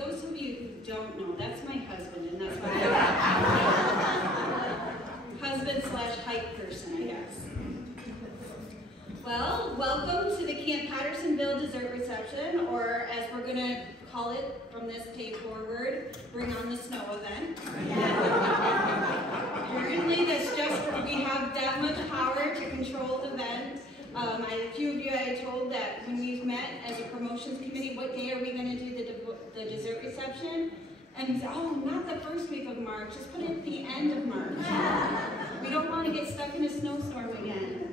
those of you who don't know, that's my husband, and that's why I'm husband/hype person, I guess. Well, welcome to the Camp Pattersonville dessert reception, or as we're going to call it from this day forward, Bring on the Snow event. Apparently, that's just where we have that much power to control the event. A few of you I told that when we met as a promotions committee, what day are we going to do the dessert reception? And we said, oh, not the first week of March, just put it at the end of March. We don't want to get stuck in a snowstorm again.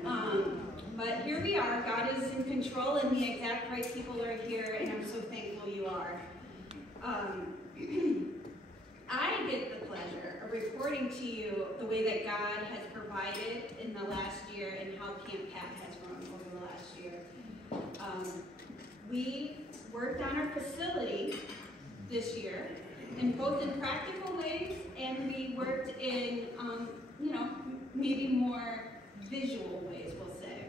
But here we are, God is in control and the exact right people are here, and I'm so thankful you are. I get the pleasure of reporting to you the way that God has provided in the last year and how Camp Pat has grown over the last year. We worked on our facility this year, both in practical ways, and we worked in, maybe more visual ways, we'll say.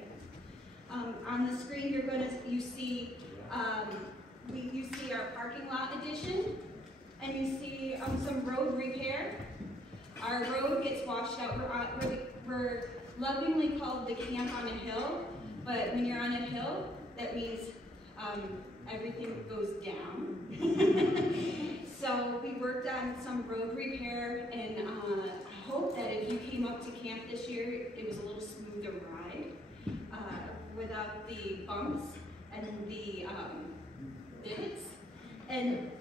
On the screen, you see our parking lot addition, and you see some road repair. Our road gets washed out. We're lovingly called the Camp on a Hill, but when you're on a hill, that means everything goes down. So we worked on some road repair, and I hope that if you came up to camp this year, it was a little smoother ride without the bumps and the divots.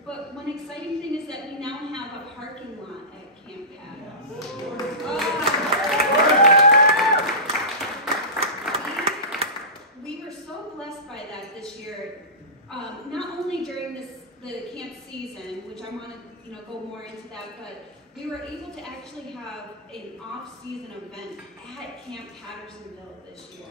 But one exciting thing is that we now have a parking lot at Camp Pat. We were so blessed by that this year. Not only during the camp season, which I want to go more into that, but we were able to actually have an off-season event at Camp Pattersonville this year.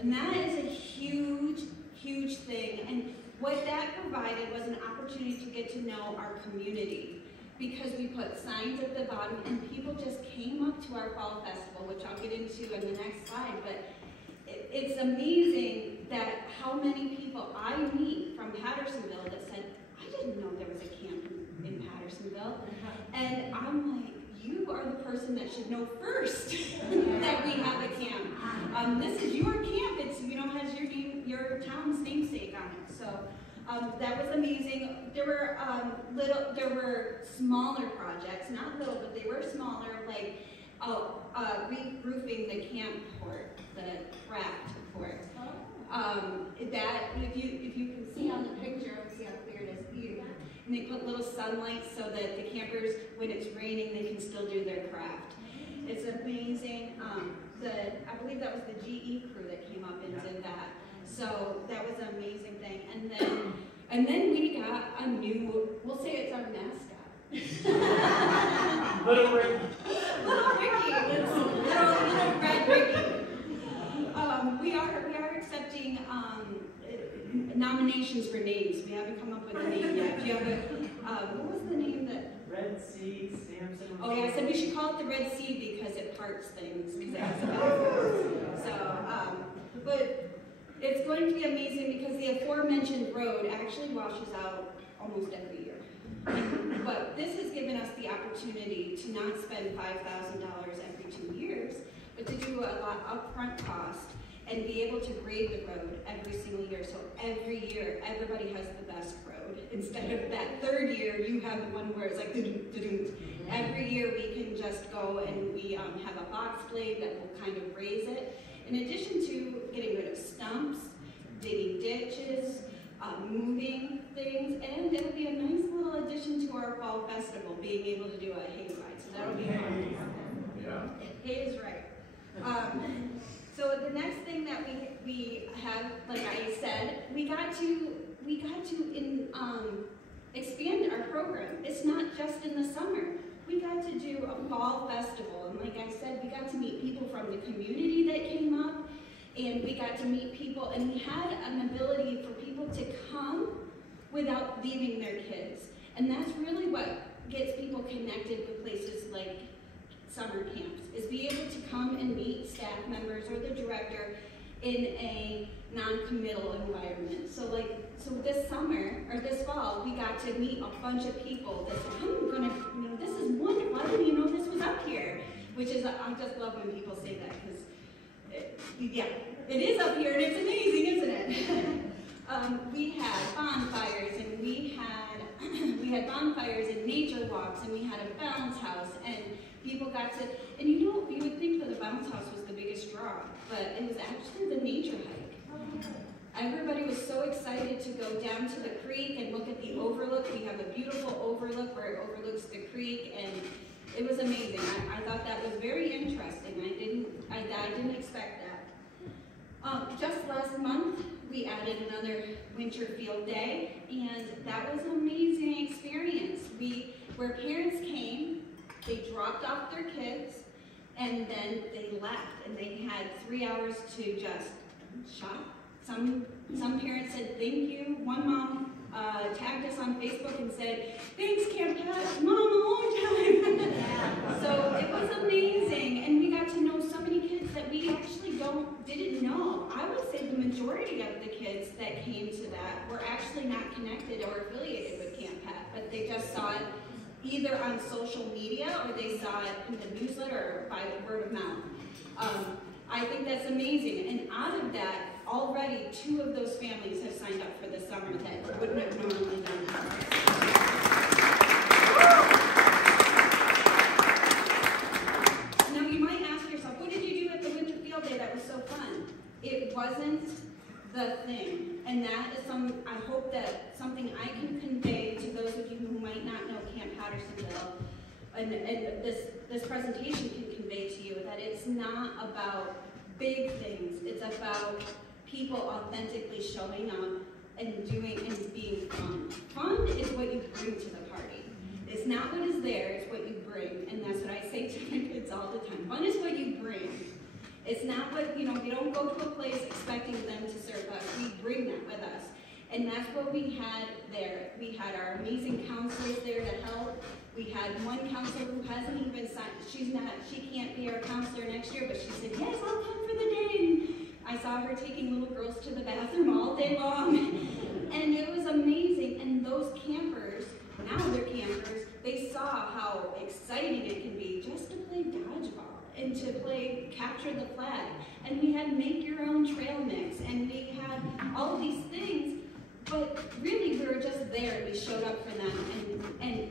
And that is a huge, huge thing. And what that provided was an opportunity to get to know our community, because we put signs at the bottom and people just came up to our fall festival, which I'll get into in the next slide. But it's amazing that how many people I meet from Pattersonville that said, I didn't know there was a camp in Pattersonville. And I'm like, you are the person that should know first that we have a camp. This is your camp. It's, has your town's namesake on it. So that was amazing. There were smaller projects, not little, but they were smaller, like re-roofing the camp court, the craft court. That if you can see on the picture, let's see how clear it is. And they put little sunlight so that the campers, when it's raining, they can still do their craft. It's amazing. I believe that was the GE crew that came up and did that. So that was an amazing thing. And then we got a new, we'll say it's our mascot. Little Ricky. Little Ricky. Little red Ricky. We are accepting nominations for names. We haven't come up with a name yet. Do you have what was the name that? Red Sea, Samson. Oh yeah, I said we should call it the Red Sea because it parts things. So, but it's going to be amazing because the aforementioned road actually washes out almost every year. But this has given us the opportunity to not spend $5,000 every 2 years, but to do a lot upfront cost and be able to grade the road every single year. So every year, everybody has the best road. Instead of that third year, you have the one where it's like, doo-doo-doo-doo. Every year we can just go and we have a box blade that will kind of raise it. In addition to getting rid of stumps, digging ditches, moving things, and it'll be a nice little addition to our fall festival, being able to do a hay ride. So that'll be fun. Yeah. Hay is right. So the next thing that we have, like I said, we got to expand our program. It's not just in the summer. We got to do a fall festival, and like I said, we got to meet people from the community that came up, and we got to meet people, and we had an ability for people to come without leaving their kids. And that's really what gets people connected with places like summer camps, is be able to come and meet staff members or the director in a non-committal environment. So like so this summer, or this fall, we got to meet a bunch of people that said, I'm gonna, this is wonderful, I didn't even know this was up here. Which is, I just love when people say that, because, yeah, it is up here, and it's amazing, isn't it? We had bonfires, and we had bonfires and nature walks, and we had a bounce house, and people got to, and you would think that the bounce house was the biggest draw, but it was actually the nature hike. Everybody was so excited to go down to the creek and look at the overlook. We have a beautiful overlook where it overlooks the creek, and it was amazing. I thought that was very interesting. I didn't expect that. Just last month, we added another winter field day, and that was an amazing experience. Where parents came, they dropped off their kids, and then they left, and they had 3 hours to just shop. Some parents said thank you. One mom tagged us on Facebook and said, thanks Camp Pat, Mom, a long time. So it was amazing, and we got to know so many kids that we actually didn't know. I would say the majority of the kids that came to that were actually not connected or affiliated with Camp Pat, but they just saw it either on social media or they saw it in the newsletter or by the word of mouth. I think that's amazing, and out of that, already 2 of those families have signed up for the summer that wouldn't have normally done that. Now you might ask yourself, what did you do at the winter field day that was so fun? It wasn't the thing, and that is I hope that something I can convey to those of you who might not know Camp Pattersonville, and this presentation can convey to you that it's not about big things, it's about people authentically showing up and doing and being fun. Fun is what you bring to the party. It's not what is there, it's what you bring. And that's what I say to my kids all the time. Fun is what you bring. It's not what, we don't go to a place expecting them to serve us. We bring that with us. And that's what we had there. We had our amazing counselors there to help. We had one counselor who hasn't even signed, she can't be our counselor next year, but she said, yes, I'll come for the day. And I saw her taking little girls to the bathroom all day long. And it was amazing. And those campers, now they're campers, they saw how exciting it can be just to play dodgeball and to play capture the flag. And we had make your own trail mix, and we had all of these things, but really we were just there. We showed up for them, and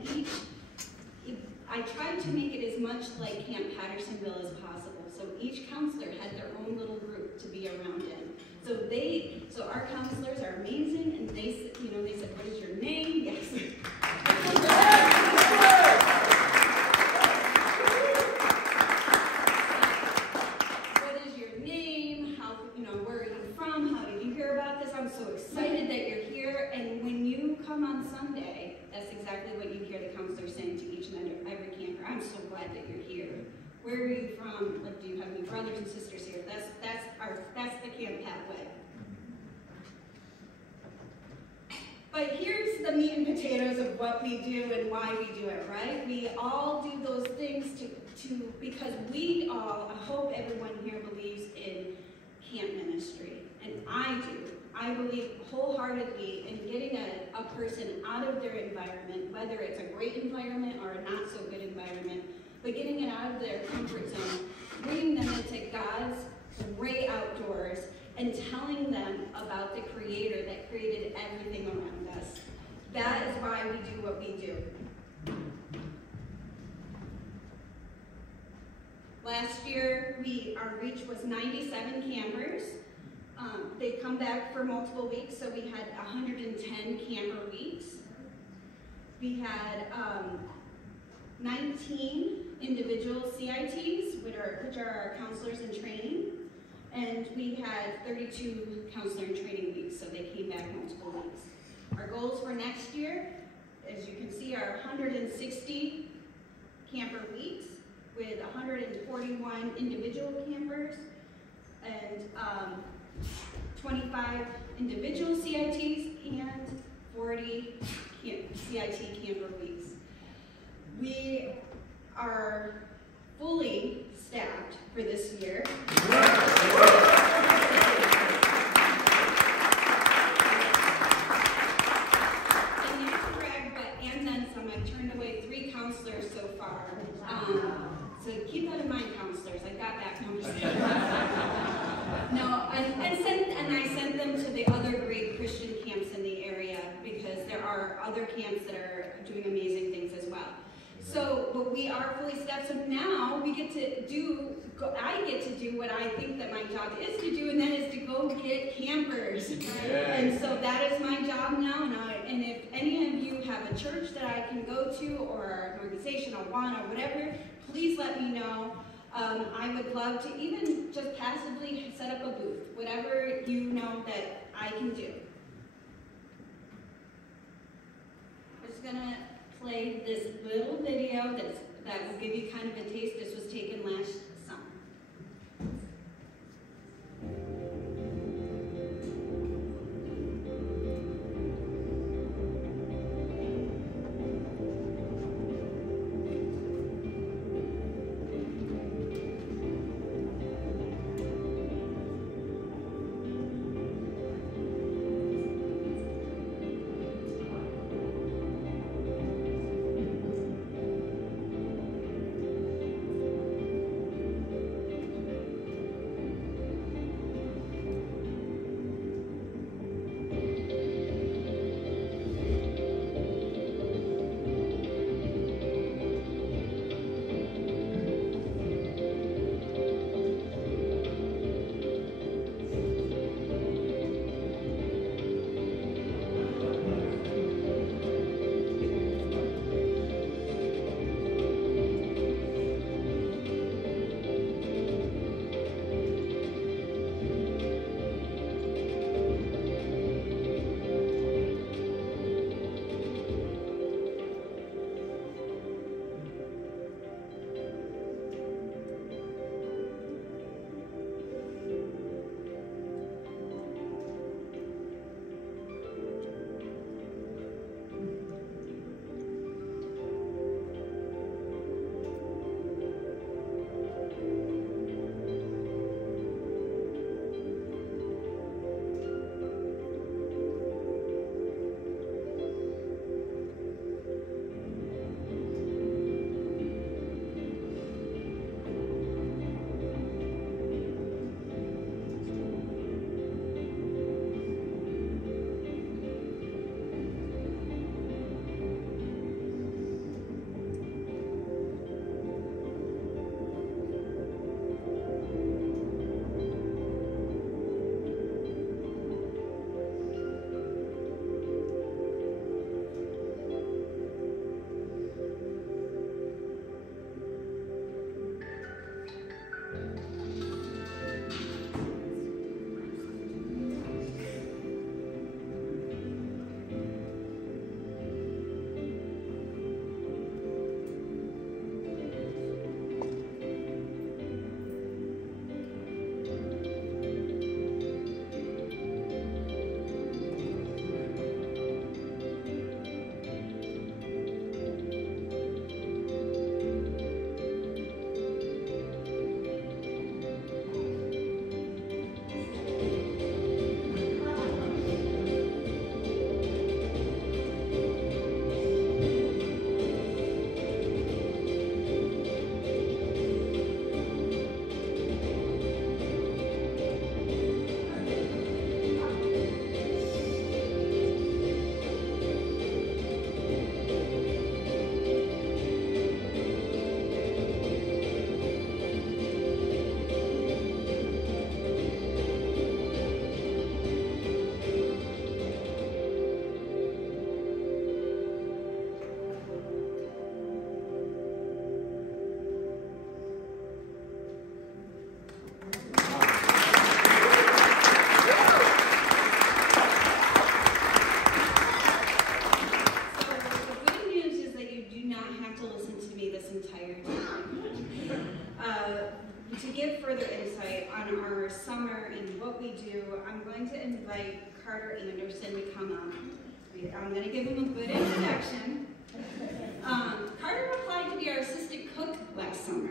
I tried to make it as much like Camp Pattersonville as possible. So each counselor had their own little group to be around in. So our counselors are amazing, and they said, what is your name? Yes. What is your name? Where are you from? How did you hear about this? I'm so excited that you're here. And when you come on Sunday, that's exactly what you hear the counselor saying to each and every camper. I'm so glad that you're here. Where are you from? Like, do you have any brothers and sisters here? That's the Camp Pat way. But here's the meat and potatoes of what we do and why we do it, right? We all do those things because I hope everyone here believes in camp ministry, and I do. I believe wholeheartedly in getting a person out of their environment, whether it's a great environment or a not so good environment, but getting it out of their comfort zone, bringing them into God's great outdoors, and telling them about the Creator that created everything around us. That is why we do what we do. Last year, our reach was 97 campers. They come back for multiple weeks, so we had 110 camper weeks. We had 19 individual CITs, which are our counselors in training, and we had 32 counselor in training weeks, so they came back multiple weeks. Our goals for next year, as you can see, are 160 camper weeks with 141 individual campers and 25 individual CITs and 40 CIT camper weeks. We are fully staffed for this year. turned away 3 counselors so far. So keep that in mind, counselors. I got that. No, I'm just kidding. No, and I sent them to the other great Christian camps in the area because there are other camps that are doing amazing things as well. So, but we are fully staffed, so now we get to do, I get to do what I think that my job is to do, and that is to go get campers. And so that is my job now, and if any of you have a church that I can go to, or an organization, Awana, whatever, please let me know. I would love to even just passively set up a booth, whatever you know that I can do. I'm just gonna play this little video that will give you kind of a taste. This was taken last summer. Carter Anderson to come up. I'm going to give him a good introduction. Carter applied to be our assistant cook last summer.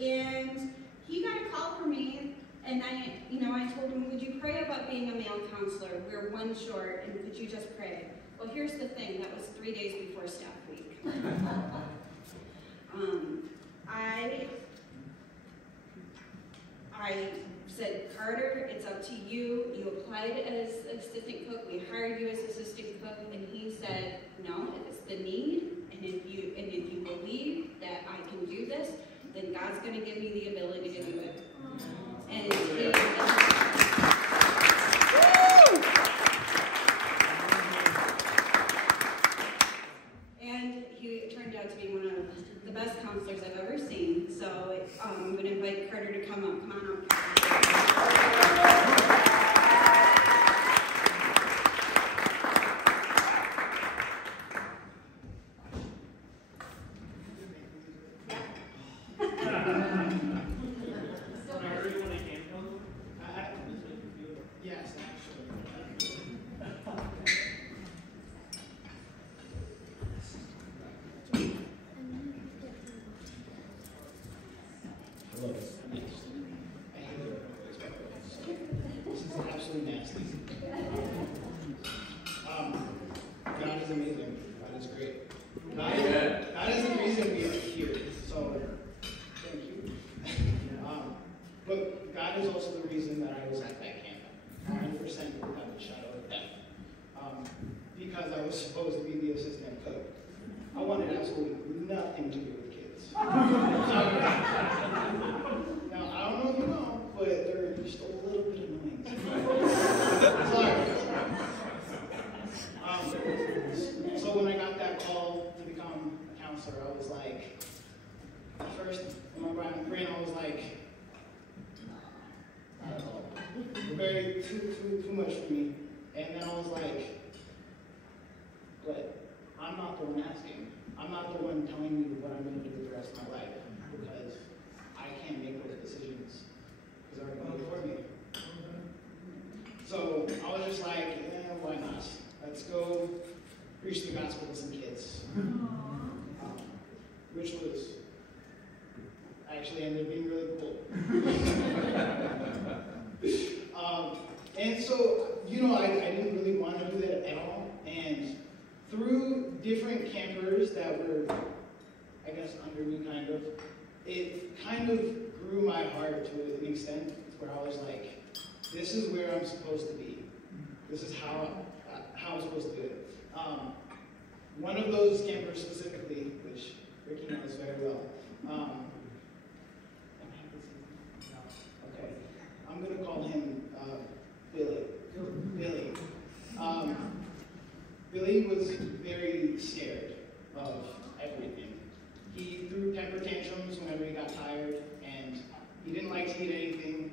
And he got a call from me, and I told him, would you pray about being a male counselor? We're one short, and could you just pray? Well, here's the thing. That was 3 days before staff week. I said, Carter, it's up to you. You applied as assistant cook. We hired you as assistant cook, and he said, no, if it's the need, and if you believe that I can do this, then God's going to give me the ability to do it. And he turned out to be one of the best counselors I've ever seen. So I'm going to invite Carter to come up. Come on up, Carter. God is amazing. God is great. God is the reason we are here. So, thank you. But God is also the reason that I was at that camp. 100% without a shadow of doubt. Because I was supposed to be the assistant cook. I wanted absolutely nothing to do with kids. Now, I don't know if you know, but they're just a little bit annoying. Sorry. So when I got that call to become a counselor, I was like, at first, in my brain, I was like, I don't know, very too much for me. And then I was like, but I'm not the one asking. I'm not the one telling you what I'm going to do with the rest of my life, because I can't make those decisions, because they're going before me. So I was just like, why not? Let's go preach the gospel to some kids. Which was actually ended up being really cool. And so, you know, I didn't really want to do that at all. And through different campers that were, I guess, under me kind of, it kind of grew my heart to an extent where I was like, this is where I'm supposed to be. This is how I'm supposed to do it. One of those campers specifically, which Ricky knows very well, okay, I'm going to call him Billy. Billy was very scared of everything. He threw temper tantrums whenever he got tired, and he didn't like to eat anything,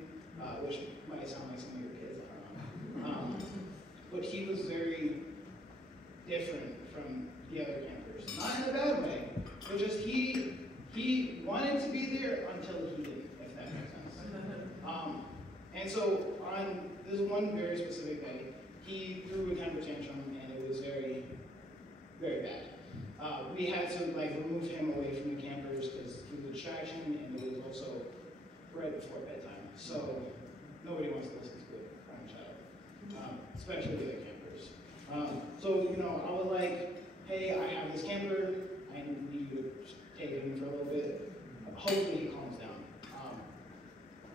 which might sound like some of your kids, I don't know. But he was very different from the other campers. Not in a bad way, but just he wanted to be there until he didn't, if that makes sense. And so on this one very specific day, he threw a temper tantrum, and it was very, very bad. We had to remove him away from the campers because he was a distraction, and it was also right before bedtime. So nobody wants to listen to a crying child, especially the other campers. So, you know, I was like, hey, I have this camper. I need you to take him for a little bit. Hopefully he calms down.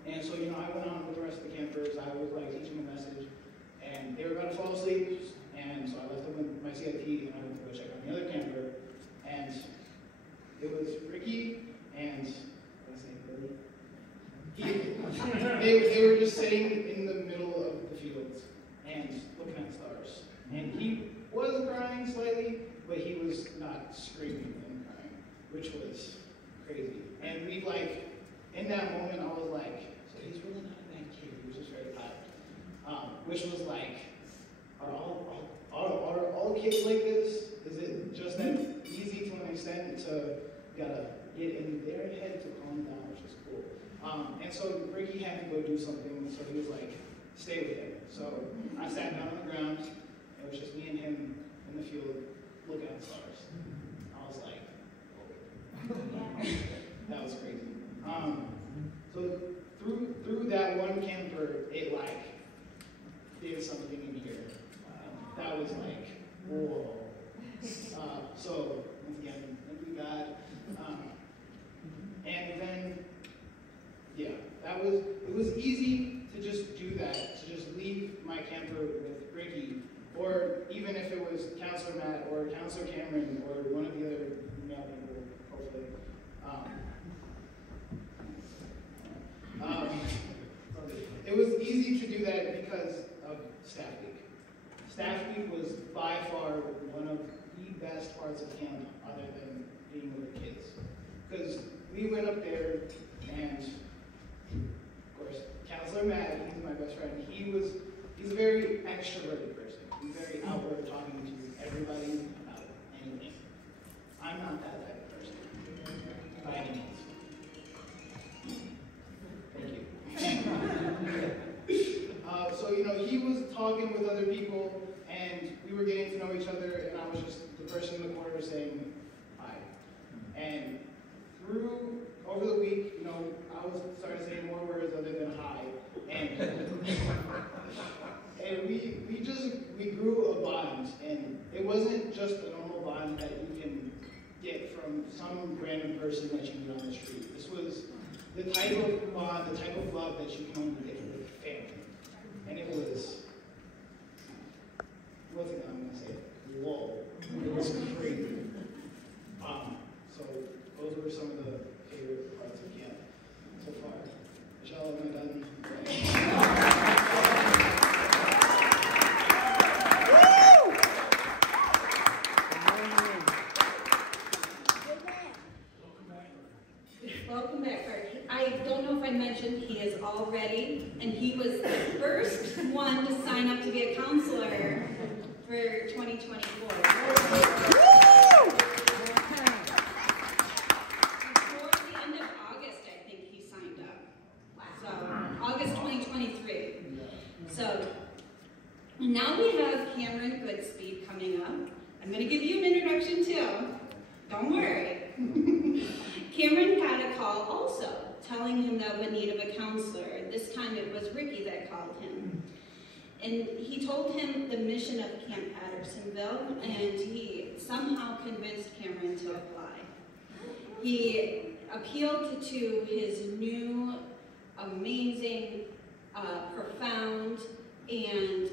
And so, you know, I went on with the rest of the campers. I was teaching a message, and they were about to fall asleep. And so I left them with my CIT, and I went to go check on the other camper. And it was Ricky and, what did I say, Billy? They were just sitting in the middle of the fields and looking at stars. And he was crying slightly, but he was not screaming and crying, which was crazy. And in that moment, I was like, so he's really not a bad kid. He was just very tired. Which was like, are all kids like this? Is it just that easy to an extent to gotta get in their head to calm down, which is cool. And so Ricky had to go do something, so he was like, stay with him. So I sat down on the ground. It was just me and him in the field looking at stars. I was like, oh. That was crazy. So through that one camper, it did something in here. That was like, whoa. So once again, or Counselor Cameron, or one of the other male people, hopefully. It was easy to do that because of Staff Week. Staff Week was by far one of the best parts of camp, other than being with the kids. Because we went up there, and of course, Counselor Matt, he's my best friend, he's a very extroverted person. He's very outward, talking to everybody about anything. I'm not that type of person, by any means. Thank you. So, he was talking with other people, and we were getting to know each other, and I was just the person in the corner saying hi. And over the week, I was starting to say more words other than hi, and we grew a bond, and it wasn't just a normal bond that you can get from some random person that you meet on the street. This was the type of bond, the type of love that you can only get with family. And it was, what's it, I'm gonna say, whoa, it was crazy. So those were some of the favorite parts of camp so far. Michelle, am I done? Welcome back, Bert. I don't know if I mentioned, he is all ready, and he was the first one to sign up to be a counselor for 2024. Before the end of August, I think he signed up. So, August 2023. So, now we have Cameron Goodspeed coming up. I'm going to give you an introduction too. Don't worry. Cameron got a call also, telling him of a need of a counselor. This time it was Ricky that called him. And he told him the mission of Camp Pattersonville, and he somehow convinced Cameron to apply. He appealed to his new, amazing, profound, and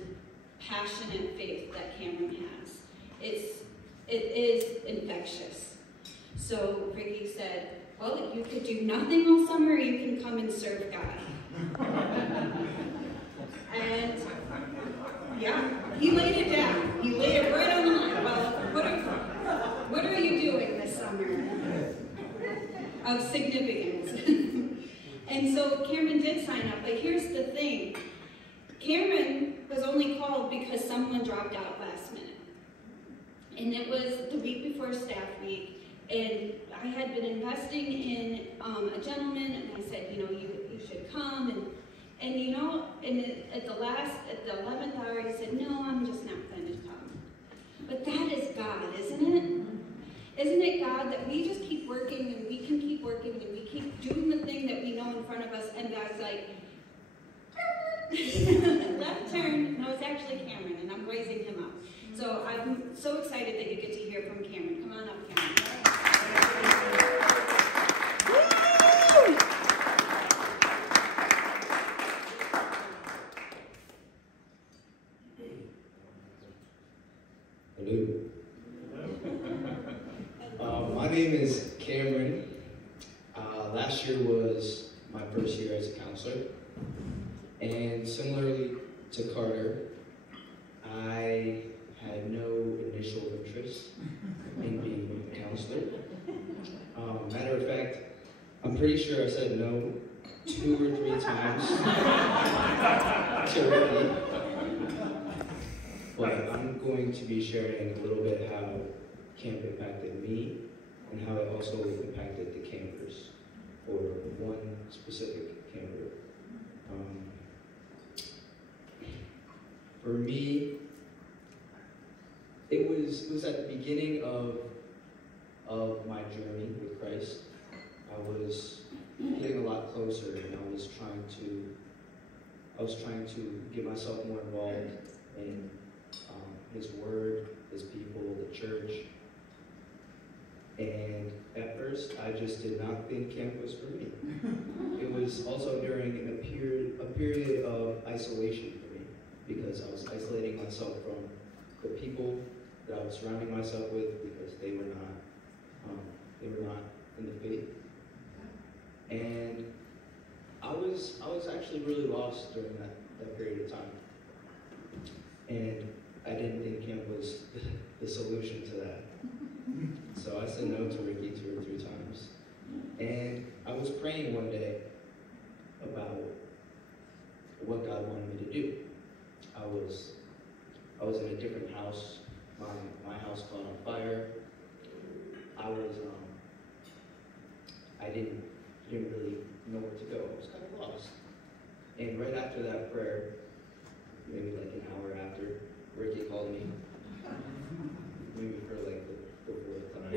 passionate faith that Cameron has. It is infectious. So Ricky said, well, you could do nothing all summer, you can come and serve God. And yeah, he laid it down. He laid it right on the line. Well, what are you doing this summer of significance? And so Cameron did sign up, but here's the thing. Cameron was only called because someone dropped out last minute. And it was the week before Staff Week. And I had been investing in a gentleman, and I said, you should come. And at the 11th hour, he said, no, I'm just not going to come. But that is God, isn't it? Isn't it God that we just keep working, and we can keep working, and we keep doing the thing that we know in front of us, and God's like, left turn. No, it's actually Cameron, and I'm raising him up. So I'm so excited that you get to hear from Cameron. Come on up, Cameron. Hello. My name is Cameron. Last year was my first year as a counselor. And similarly to Carter, I had no initial interest in being a counselor. Matter of fact, I'm pretty sure I said no 2 or 3 times to Ricky. But I'm going to be sharing a little bit how camp impacted me and how it also impacted the campers, or one specific camper. For me, it was at the beginning of my journey with Christ. I was getting a lot closer, and I was trying to get myself more involved in His Word, His people, the church. And at first, I just did not think camp was for me. It was also during a period of isolation for me, because I was isolating myself from the people that I was surrounding myself with because they were not in the faith. And I was actually really lost during that period of time. And I didn't think camp was the solution to that. So I said no to Ricky 2 or 3 times. And I was praying one day about what God wanted me to do. I was in a different house. My house caught on fire. I didn't really know where to go. I was kind of lost. And right after that prayer, maybe like an hour after, Ricky called me. Maybe for like the 4th time.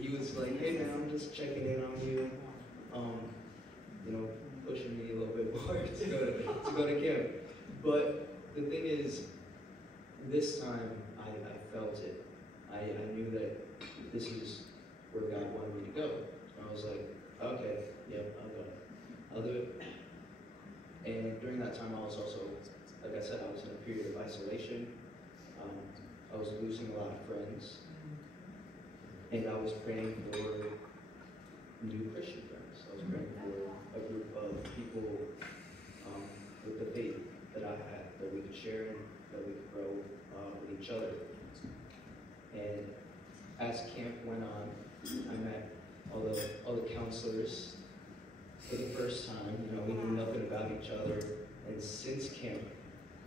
He was like, "Hey man, I'm just checking in on you. Pushing me a little bit more to go to camp." But the thing is, this time I felt it. I knew that this is where God wanted me to go. And I was like, okay, yep, I'll do it. And during that time, I was also, like I said, I was in a period of isolation. I was losing a lot of friends. And I was praying for new Christian friends. I was praying for a group of people with the faith that I had, that we could share and that we could grow with each other. And as camp went on, I met all the counselors for the first time. We knew nothing about each other. And since camp,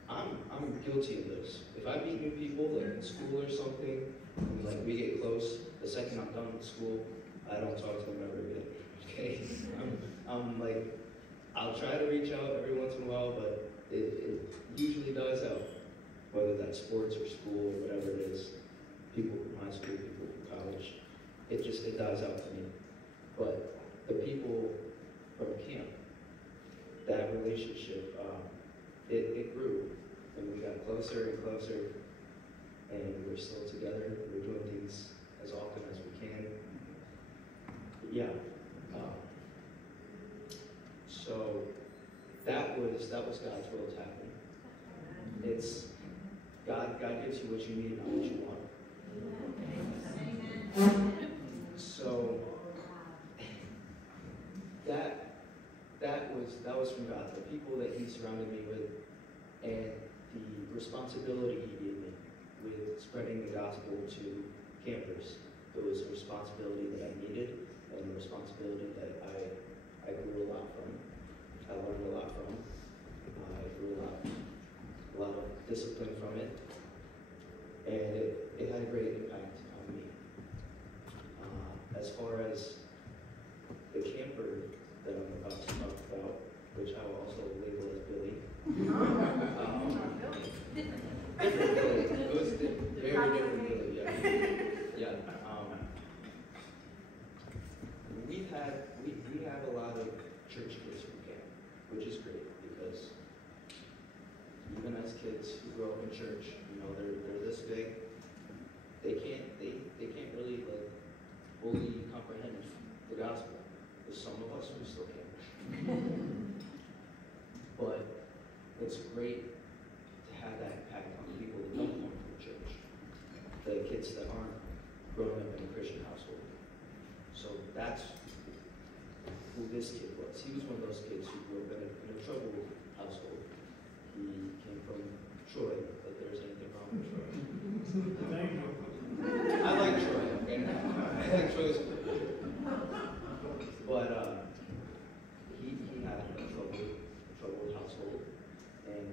I'm guilty of this. If I meet new people, like in school or something, and like we get close, the second I'm done with school, I don't talk to them ever again. Okay? I'm like, I'll try to reach out every once in a while, but it usually dies out. Whether that's sports or school or whatever it is, people from high school, people from college, it dies out to me. But the people from camp, that relationship, it grew, and we got closer and closer, and we're still together. We're doing things as often as we can. But yeah. So that was God's will to happen. It's God gives you what you need, not what you want. So that was from God. The people that He surrounded me with, and the responsibility He gave me with spreading the gospel to campers. It was a responsibility that I needed, and a responsibility that I grew a lot from. I learned a lot from. I grew a lot of discipline from it, and it had a great impact on me. As far as the camper that I'm about to talk about, which I will also label as Billy. Different Billy. It was very different Billy, yeah. We have a lot of church kids from camp, which is great because even as kids who grow up in church, they're this big. They can't really fully comprehend the gospel. There's some of us who still can. But it's great to have that impact on the people that don't come from the church, the kids that aren't growing up in a Christian household. So that's who this kid was. He was one of those kids who grew up in a troubled household. He came from Troy, if there's anything wrong with Troy. I like Troy, okay? I think Troy's good. But he had a troubled household, and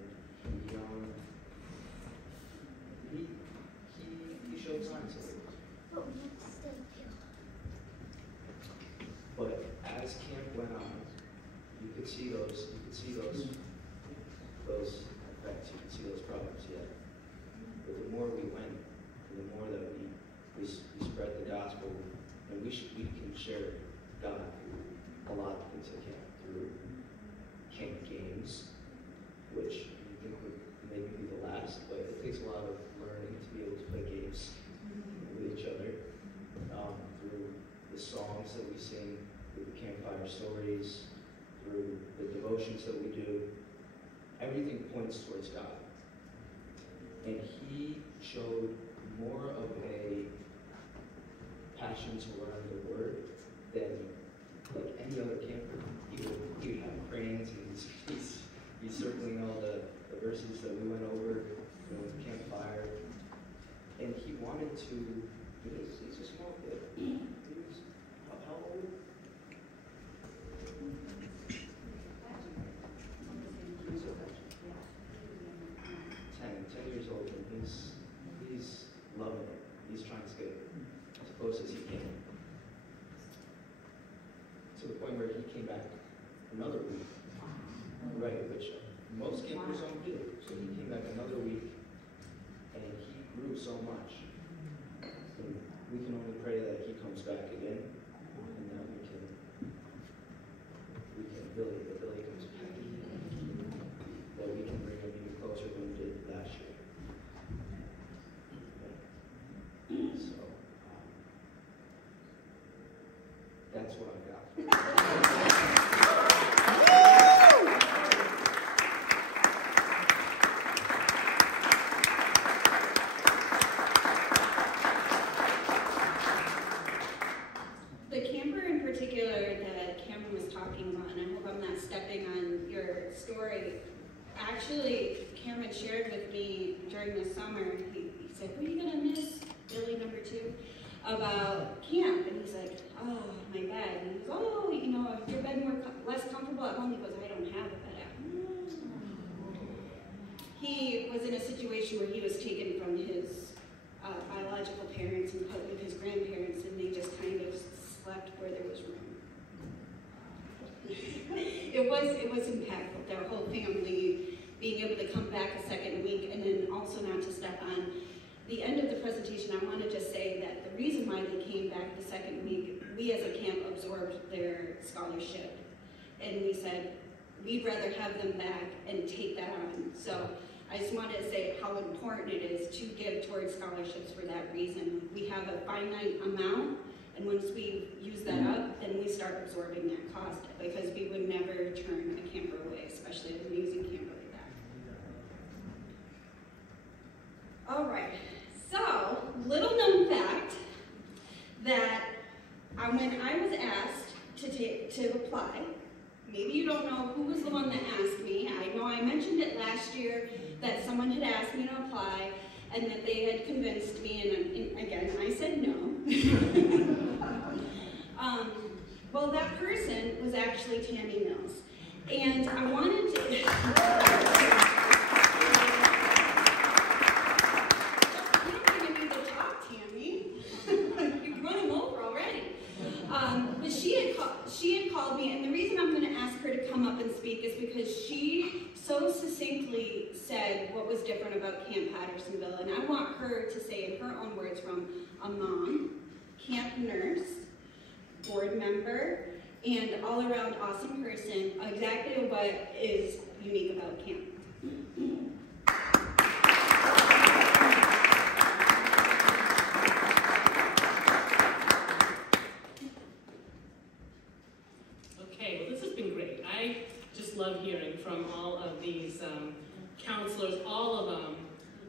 he showed signs of it. But as camp went on, you could see those effects, you could see those problems yet. But the more we went, and the more that we spread the gospel, and we can share God through a lot of things at camp, through camp games, which you think would maybe be the last, but it takes a lot of learning to be able to play games with each other, through the songs that we sing, through the campfire stories, through the devotions that we do. Everything points towards God. and he showed more of a passion to learn the word than like any other camper. He would have crayons, and he's circling all the verses that we went over, with the campfire, and he wanted to. He's a small kid. He was how old? 10 years old, and he's loving it. He's trying to get as close as he can. To the point where he came back another week, right, which most campers don't do. So he came back another week, and he grew so much. And we can only pray that he comes back again, and that we can Billy comes back, that we can bring him even closer than we did last year. So, that's what I got. The camper in particular that Cameron was talking about, and I hope I'm not stepping on your story, actually Cameron shared with me during the summer, he said, "What are you gonna miss, Billy number 2, about camp?" And he's like, "Oh, my bed." And he goes, "Oh, if your bed less comfortable at home," he goes, "I don't have a bed at home." He was in a situation where he was taken from his biological parents and put with his grandparents, and they just kind of slept where there was room. It was impactful, their whole family being able to come back a second week, and then also not to step on the end of the presentation. I want to just say that the reason why they came back the second week, we as a camp absorbed their scholarship, and we said we'd rather have them back and take that on. So I just wanted to say how important it is to give towards scholarships for that reason. We have a finite amount, and once we use that up, then we start absorbing that cost, because we would never turn a camper away, especially an amazing camper like that. All right, so little known fact that when I was asked to apply, maybe you don't know who was the one that asked me. I know I mentioned it last year that someone had asked me to apply and that they had convinced me, and again, I said no. Well, that person was actually Tammy Mills. And I wanted to... You don't even need to talk, Tammy. You've run him over already. But she had called me, and the reason I'm going to ask her to come up and speak is because she so succinctly said what was different about Camp Pattersonville, and I want her to say in her own words, from a mom, camp nurse, board member, and all-around awesome person, exactly what is unique about camp. Okay, well, this has been great. I just love hearing from all of these counselors, all of them.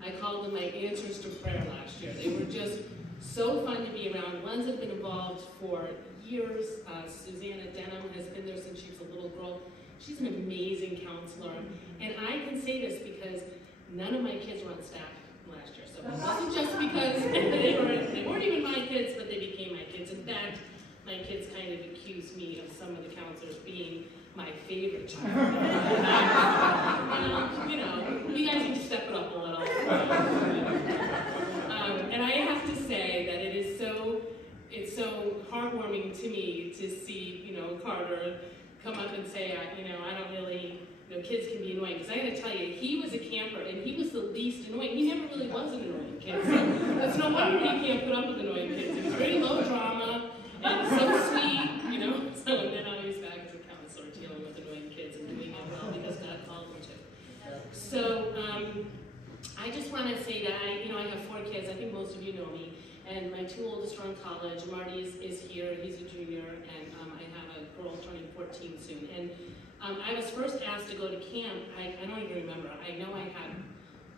I called them my answers to prayer last year. They were just so fun to be around. Ones that have been involved for years. Susanna Denham has been there since she was a little girl. She's an amazing counselor. And I can say this because none of my kids were on staff last year. So it wasn't just because they weren't even my kids, but they became my kids. In fact, my kids kind of accused me of some of the counselors being my favorite child. You guys need to step it up a little. And I have to say that it's so heartwarming to me to see, Carter come up and say, I don't really, kids can be annoying. Because I gotta tell you, he was a camper and he was the least annoying. He never really was an annoying kid. So it's no wonder he can't put up with annoying kids. He was very low drama and so sweet, So then now he's back as a counselor dealing with annoying kids and doing it well because God called him to. So I just want to say that I have 4 kids. I think most of you know me. And my 2 oldest are in college. Marty is here, he's a junior, and I have a girl turning 14 soon. And I was first asked to go to camp, I don't even remember. I know I had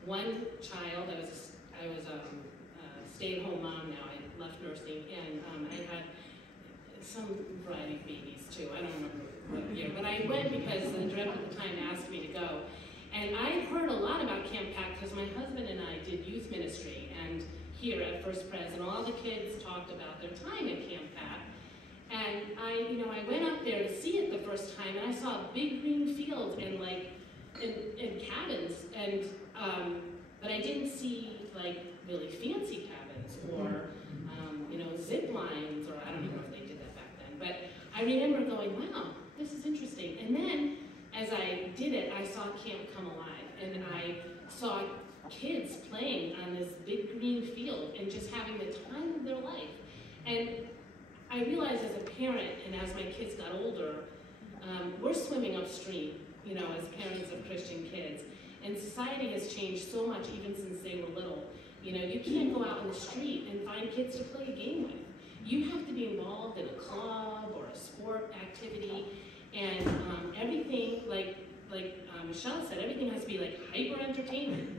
one child, I was a stay-at-home mom now. I left nursing, and I had some variety of babies too. I don't remember what year, but I went because the director at the time asked me to go. And I heard a lot about Camp PAC because my husband and I did youth ministry and here at First Pres, and all the kids talked about their time at Camp PAC. And I went up there to see it the first time, and I saw big green fields and and cabins, and but I didn't see like really fancy cabins or zip lines, or I don't even know if they did that back then. But I remember going, wow, this is interesting. And then as I did it, I saw camp come alive, and I saw kids playing on this big green field and just having the time of their life. And I realized as a parent and as my kids got older, we're swimming upstream, as parents of Christian kids. And society has changed so much even since they were little. You can't go out in the street and find kids to play a game with. You have to be involved in a club or a sport activity, and everything, like Michelle said, everything has to be like hyper entertainment,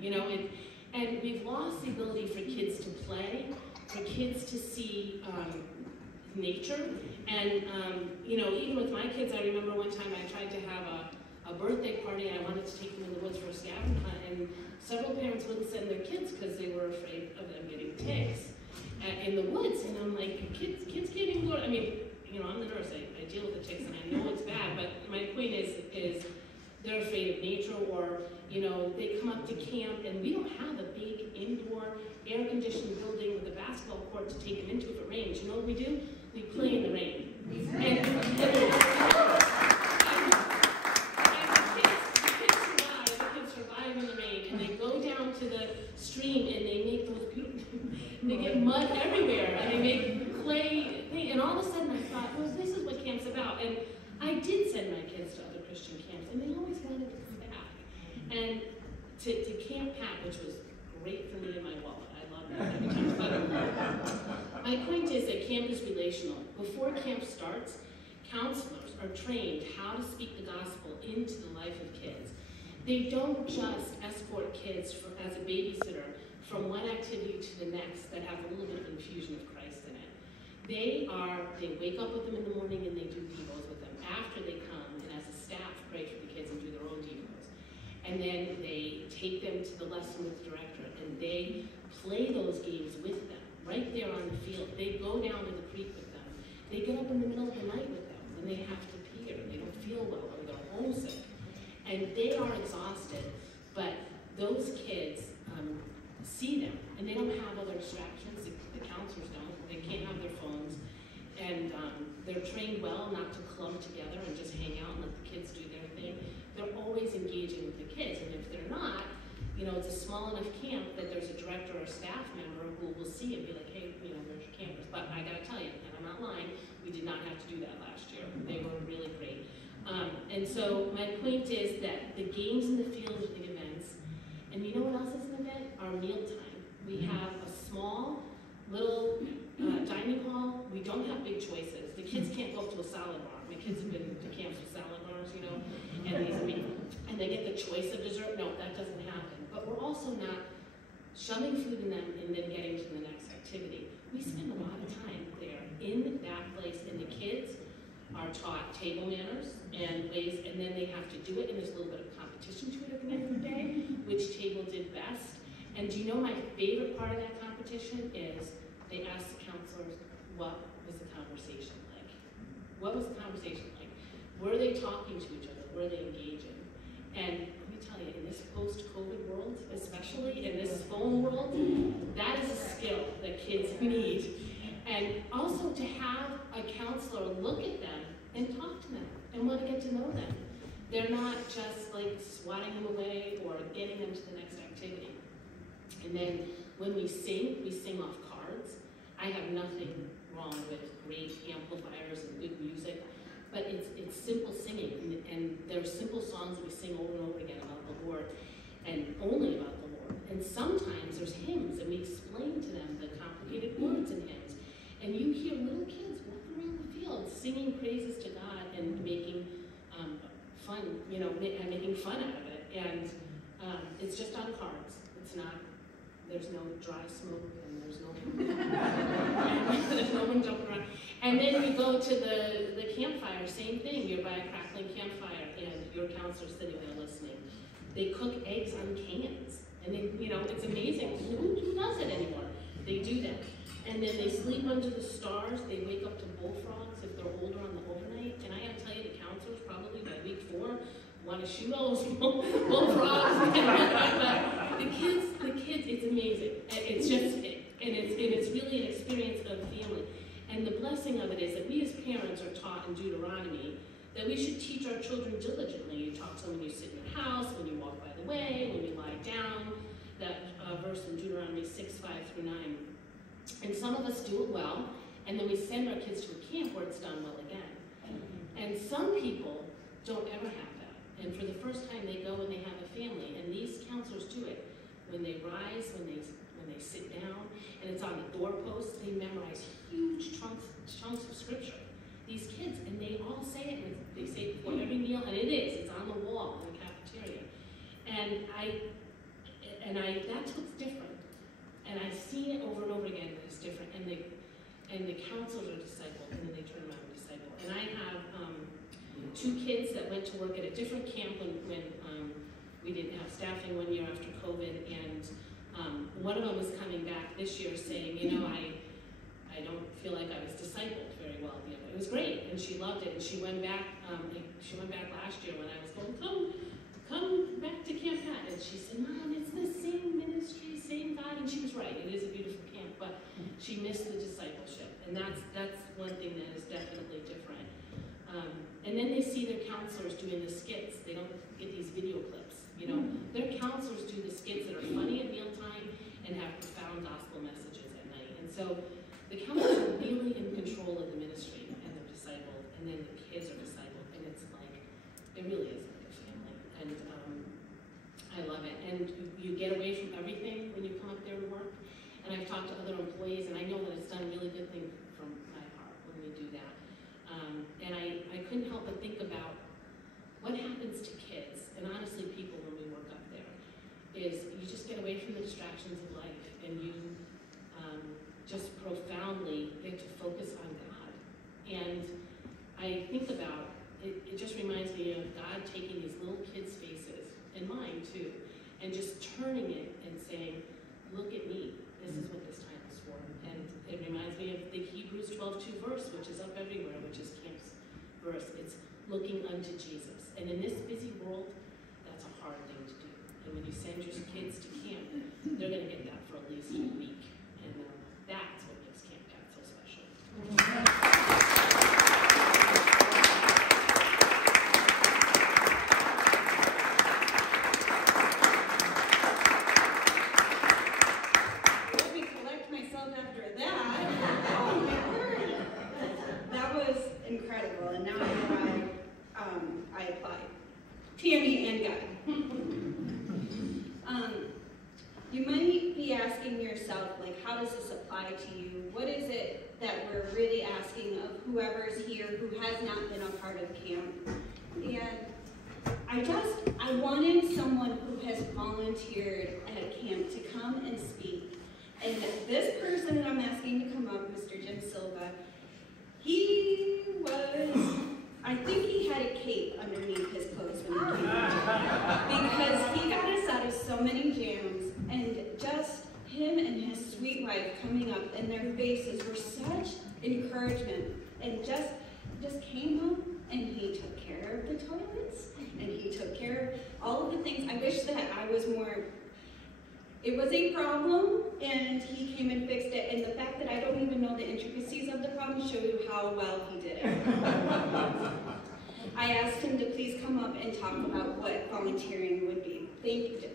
and we've lost the ability for kids to play, for kids to see nature, and even with my kids, I remember one time I tried to have a birthday party, and I wanted to take them in the woods for a scavenger hunt, and several parents wouldn't send their kids because they were afraid of them getting ticks in the woods, and I'm like, kids can't even go. I mean, I'm the nurse, I deal with the ticks, and I know it's bad, but my point is they're afraid of nature, or they come up to camp, and we don't have a big indoor air-conditioned building with a basketball court to take them into if it rains. You know what we do? We play in the rain. And the kids survive in the rain, and they go down to the stream, and they make those beautiful, they get mud everywhere, and they make clay thing, and all of a sudden I thought, well, this is what camp's about. And I did send my kids to other Christian camps, and they always wanted to come back. And to Camp PAC, which was great for me and my wallet. I love that every time. But my point is that camp is relational. Before camp starts, counselors are trained how to speak the gospel into the life of kids. They don't just escort kids as a babysitter from one activity to the next that have a little bit of infusion of Christ in it. They wake up with them in the morning and they do devos with them. After they come, and as a staff, pray for the kids and do their own devos. And then they take them to the lesson with the director, and they play those games with them, right there on the field. They go down to the creek with them. They get up in the middle of the night with them when they have to pee, or they don't feel well, or they're homesick. And they are exhausted, but those kids see them, and they don't have other distractions. The counselors don't. They can't have their phones. And they're trained well not to clump together and just hang out and let the kids do their thing. They're always engaging with the kids, and if they're not, it's a small enough camp that there's a director or a staff member who will see and be like, hey, where's your campers? But I gotta tell you, and I'm not lying, we did not have to do that last year. They were really great. And so my point is that the games in the field are big events, and you know what else is an event? Our mealtime. We have a small little dining hall. We don't have big choices. The kids can't go up to a salad bar. My kids have been to camps with salad bars, and they get the choice of dessert. No, that doesn't happen. But we're also not shoving food in them and then getting to the next activity. We spend a lot of time there in that place, and the kids are taught table manners and ways, and then they have to do it, and there's a little bit of competition to it at the end of the day, which table did best. And do you know my favorite part of that competition is they ask the counselors, what was the conversation like? What was the conversation like? Were they talking to each other? Were they engaging? And let me tell you, in this post-COVID world, especially in this phone world, that is a skill that kids need. And also to have a counselor look at them and talk to them and want to get to know them. They're not just like swatting them away or getting them to the next activity. And then when we sing off cards. I have nothing wrong with great amplifiers and good music, but it's simple singing, and there are simple songs that we sing over and over again about the Lord, and only about the Lord. And sometimes there's hymns, and we explain to them the complicated words in hymns. And you hear little kids walking around the field singing praises to God and making fun, and making fun out of it. And It's just on cards. It's not, there's no dry smoke and there's no, there's no one jumping around. And then you go to the campfire, same thing. You're by a crackling campfire and your counselor's sitting there listening. They cook eggs on cans. And they, you know, it's amazing. Who does it anymore? They do that. And then they sleep under the stars. They wake up to bullfrogs if they're older on the overnight. And I gotta tell you, the counselors probably by week 4 want to shoot all those bullfrogs. the kids, it's amazing. And it's just, and it's really an experience of family. And the blessing of it is that we as parents are taught in Deuteronomy that we should teach our children diligently. You talk to them when you sit in your house, when you walk by the way, when you lie down. That verse in Deuteronomy 6:5-9. And some of us do it well, and then we send our kids to a camp where it's done well again. And some people don't ever have that. And for the first time, they go and they have a family, and these counselors do it. When they rise, when they sit down, and it's on the doorposts, they memorize huge chunks of scripture. These kids, and they all say it, and they say it before every meal, and it's on the wall in the cafeteria. And that's what's different. And I've seen it over and over again that it's different. And the counselors are discipled, and then they turn around and disciple. And I have 2 kids that went to work at a different camp when we didn't have staffing one year after COVID, and one of them was coming back this year saying, you know, I don't feel like I was discipled very well. You know, it was great, and she loved it. And she went back. She went back last year when I was going, come back to Camp Pat. And she said, Mom, it's the same ministry, same God. And she was right. It is a beautiful camp, but she missed the discipleship, and that's one thing that is definitely different. And then they see their counselors doing the skits. They don't get these video clips. You know, their counselors do the skits that are funny at mealtime and have profound gospel messages at night. And so the counselors are really in control of the ministry, and they're discipled, and then the kids are discipled, and it's like, it really is like a family. And I love it. And you get away from everything when you come up there to work. And I've talked to other employees, and I know that it's done a really good thing from my heart when we do that. And I couldn't help but think about what happens to kids, and honestly people when we work up there, is you just get away from the distractions of life, and you just profoundly get to focus on God. And I think about, it just reminds me of God taking these little kids' faces, and mine too, and just turning it and saying, look at me, this is what this time is for. And it reminds me of the Hebrews 12:2 verse, which is up everywhere, which is Camp's verse. It's looking unto Jesus. And in this busy world, that's a hard thing to do. And when you send your kids to camp, they're going to get that for at least a week. And that's what makes Camp Dad so special. Let me collect myself after that. Oh my word. That was incredible. And now I applied. Tammy and God. You might be asking yourself, like, how does this apply to you? What is it that we're really asking of whoever's here who has not been a part of camp? And I wanted someone who has volunteered at camp to come and speak. And this person that I'm asking to come up, Mr. Jim Silva, I think he had a cape underneath his clothes when he came out. Because he got us out of so many jams, and just him and his sweet wife coming up, and their faces were such encouragement, and just came up, and he took care of the toilets, and he took care of all of the things. I wish that I was more. It was a problem, and he came and fixed it, and the fact that I don't even know the intricacies of the problem show you how well he did it. I asked him to please come up and talk about what volunteering would be. Thank you, Jim.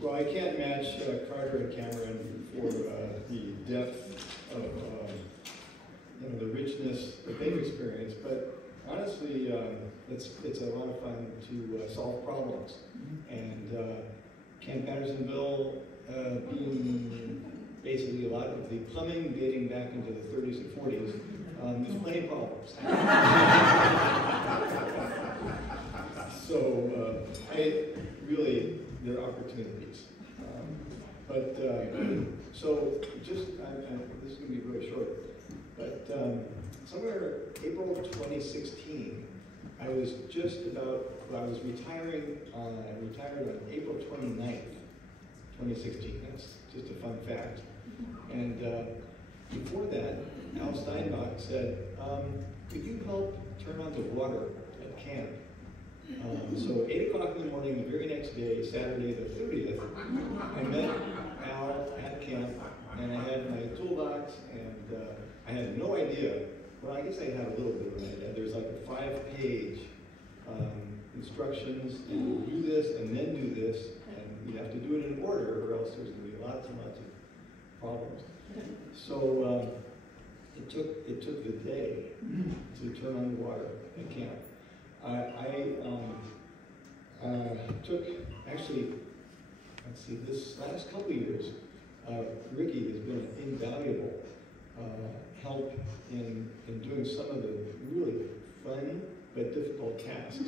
Well, I can't match Carter and Cameron for the depth of the richness that they've experienced, but honestly, it's a lot of fun to solve problems. And Camp Pattersonville being basically a lot of the plumbing dating back into the 30s and 40s, There's plenty of problems. So, there are opportunities. So just, this is going to be really short, but somewhere April of 2016, I was retiring, I retired on April 29th, 2016. That's just a fun fact. And before that, Al Steinbach said, could you help turn on the water at camp? So 8 o'clock in the morning, the very next day, Saturday the 30th, I met Al at camp, and I had my toolbox, and I had no idea. Well, I guess I had a little bit of an idea. There's like a 5-page instructions, and do this, and then do this, and you have to do it in order, or else there's going to be lots and lots of problems. So it took the day to turn on the water at camp. I took, actually, let's see, this last couple of years, Ricky has been an invaluable help in doing some of the really fun but difficult tasks.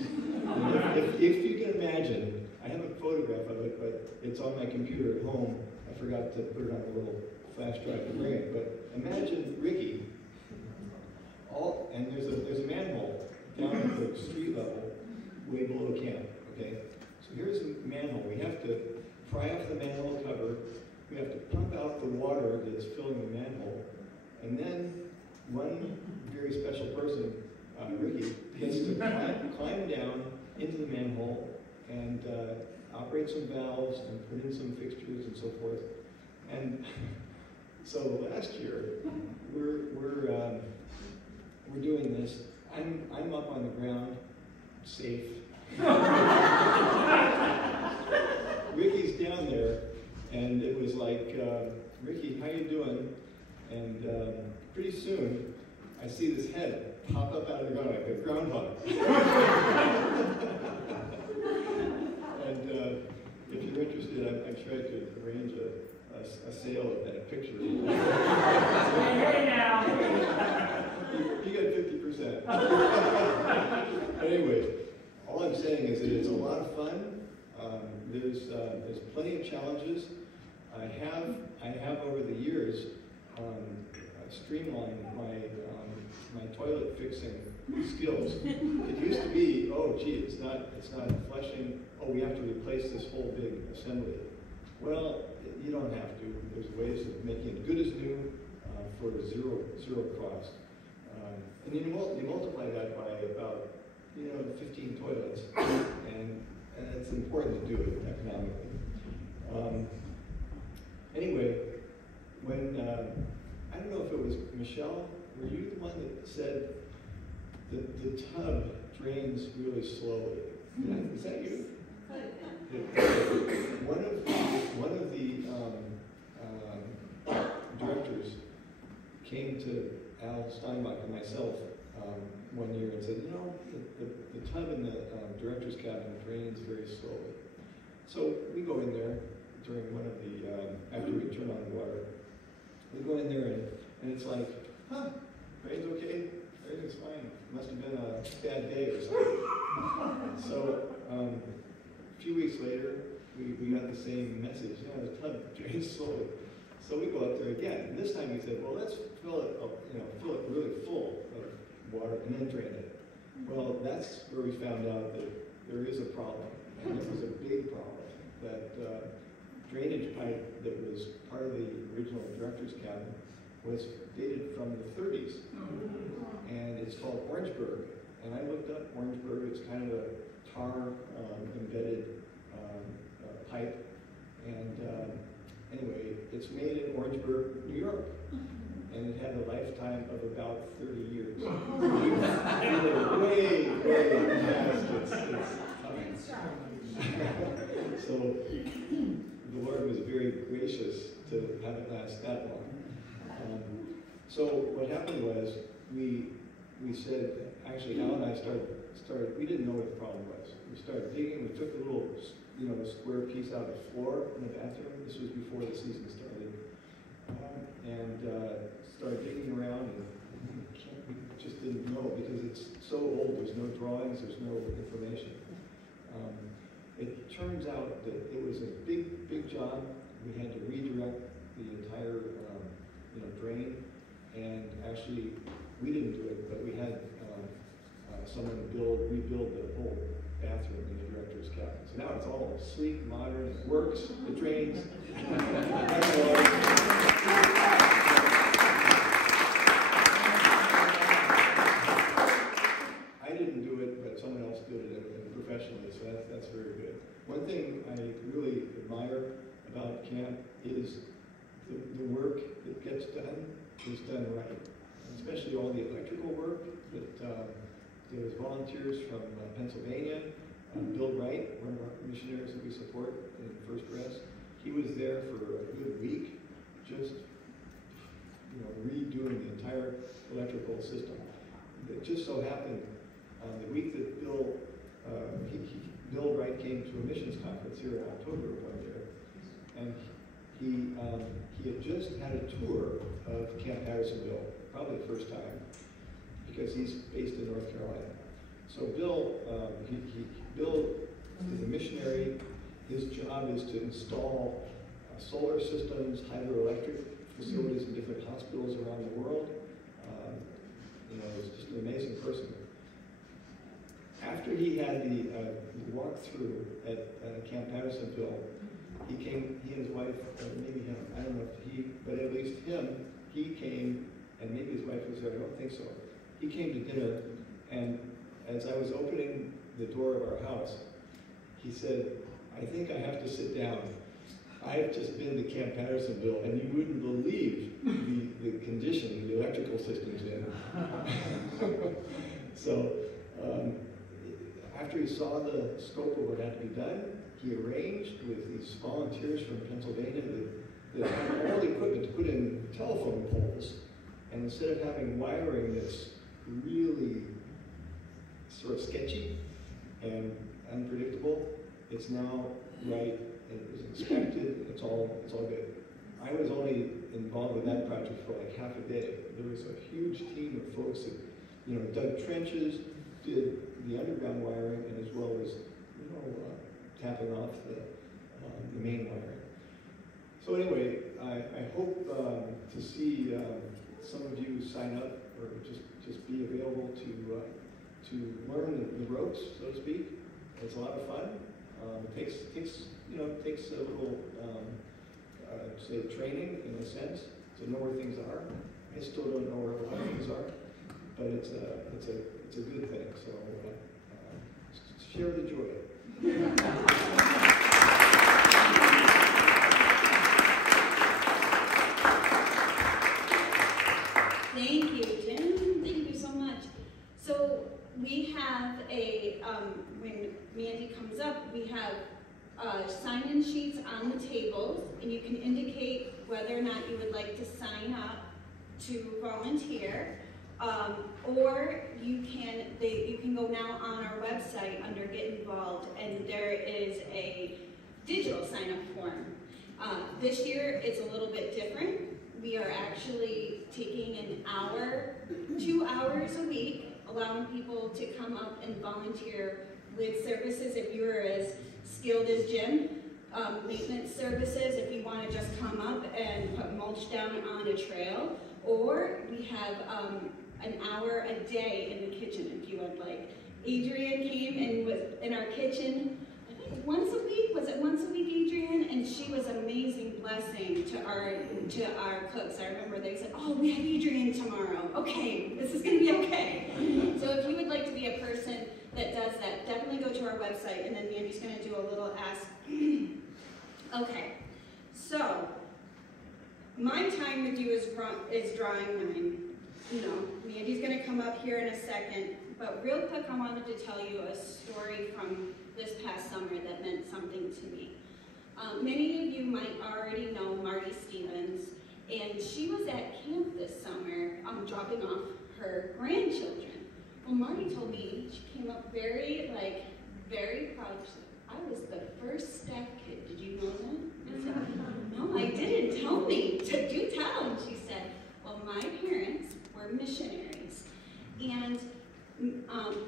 If you can imagine, I have a photograph of it, but it's on my computer at home. I forgot to put it on a little flash drive to bring it. But imagine Ricky, and there's a manhole down at the street level, way below camp, okay? So here's a manhole. We have to pry off the manhole cover. We have to pump out the water that's filling the manhole. And then one very special person, Ricky, gets to climb down into the manhole and operate some valves and put in some fixtures and so forth. And so last year, we're doing this. I'm up on the ground, safe. Ricky's down there, and it was like, Ricky, how you doing? And pretty soon, I see this head pop up out of the ground like a groundhog. And if you're interested, I'm sure I could arrange a sale of that picture. Hey now! You got 50%. But anyway, all I'm saying is that it's a lot of fun. There's plenty of challenges. I have over the years streamlined my toilet fixing skills. It used to be, oh gee, it's not flushing. Oh, we have to replace this whole big assembly. Well, you don't have to. There's ways of making it good as new for zero cost. And you multiply that by about 15 toilets, and it's important to do it economically. Anyway, when I don't know if it was Michelle, were you the one that said that the tub drains really slowly? Is that you? One of the directors came to Al Steinbach and myself one year and said, the tub in the director's cabin drains very slowly. So we go in there during one of the, after we turn on the water, we go in there and it's like, drain's okay, everything's fine. Must have been a bad day or something. So a few weeks later, we got the same message, the tub drains slowly. So we go up there again, and this time he said, well, let's fill it up, fill it really full of water and then drain it. Well, that's where we found out that there is a problem, and it was a big problem. That drainage pipe that was part of the original director's cabin was dated from the 30s, and it's called Orangeburg. And I looked up Orangeburg. It's kind of a tar embedded pipe, and anyway, it's made in Orangeburg, New York, and it had a lifetime of about 30 years. way past its time. So the Lord was very gracious to have it last that long. So what happened was we said, actually Al and I started, we didn't know what the problem was. We started digging, we took a little square piece out of the floor in the bathroom. This was before the season started. And started digging around and we just didn't know because it's so old. There's no drawings, there's no information. It turns out that it was a big, big job. We had to redirect the entire, drain, and actually we didn't do it, but we had someone rebuild the whole bathroom in the director's cabin. So now it's all sleek, modern, it works, it drains. I didn't do it, but someone else did it professionally, so that's very good. One thing I really admire about camp is the work that gets done is done right, especially all the electrical work that there's volunteers from Pennsylvania. Bill Wright, one of our missionaries that we support in First Res, he was there for a good week, just redoing the entire electrical system. It just so happened the week that Bill Wright came to a missions conference here in October one year, and he had just had a tour of Camp Pattersonville, probably the first time, because he's based in North Carolina. So Bill is a missionary. His job is to install solar systems, hydroelectric facilities in different hospitals around the world. He's just an amazing person. After he had the walkthrough at Camp Pattersonville, he and his wife, maybe him, I don't know if but at least he came, and maybe his wife was there, I don't think so. He came to dinner, and as I was opening the door of our house, he said, I think I have to sit down. I've just been to Camp Pattersonville, and you wouldn't believe the condition the electrical system's in. So, after he saw the scope of what had to be done, he arranged with these volunteers from Pennsylvania that had all the equipment to put in telephone poles. And instead of having wiring that's really sort of sketchy and unpredictable, it's now right, and it was inspected, it's all good. I was only involved with that project for like half a day. There was a huge team of folks that, dug trenches, did the underground wiring, and as well as, tapping off the main wiring. So anyway, I hope to see some of you sign up or just be available to learn the ropes, so to speak. It's a lot of fun. It takes a little say training in a sense to know where things are. I still don't know where a lot of things are, but it's a good thing. So share the joy. Thank you, Jim. Thank you so much. So we have when Mandy comes up, we have sign-in sheets on the tables, and you can indicate whether or not you would like to sign up to volunteer, or you can go now on our website under Get Involved, and there is a digital sign-up form. This year, it's a little bit different. We are actually taking an hour, 2 hours a week, allowing people to come up and volunteer with services if you are as skilled as Jim. Maintenance services if you want to just come up and put mulch down on a trail, or we have an hour a day in the kitchen if you would like. Adrian came and was in our kitchen, I think once a week. Was it once a week, Adrian? And she was an amazing blessing to our cooks. I remember they said, "Oh, we have Adrian tomorrow. Okay, this is going to be okay." So if you would like to be a person that does that, definitely go to our website, and then Mandy's going to do a little ask. Okay, so my time with you is drawing mine. Mandy's going to come up here in a second, but real quick, I wanted to tell you a story from this past summer that meant something to me. Many of you might already know Marty Stevens, and she was at camp this summer dropping off her grandchildren. Well, Marty told me, she came up very proud. She said, "I was the first staff kid. Did you know that?" I said, "No, I didn't. Tell me. Do tell." And she said, "Well, my parents were missionaries, and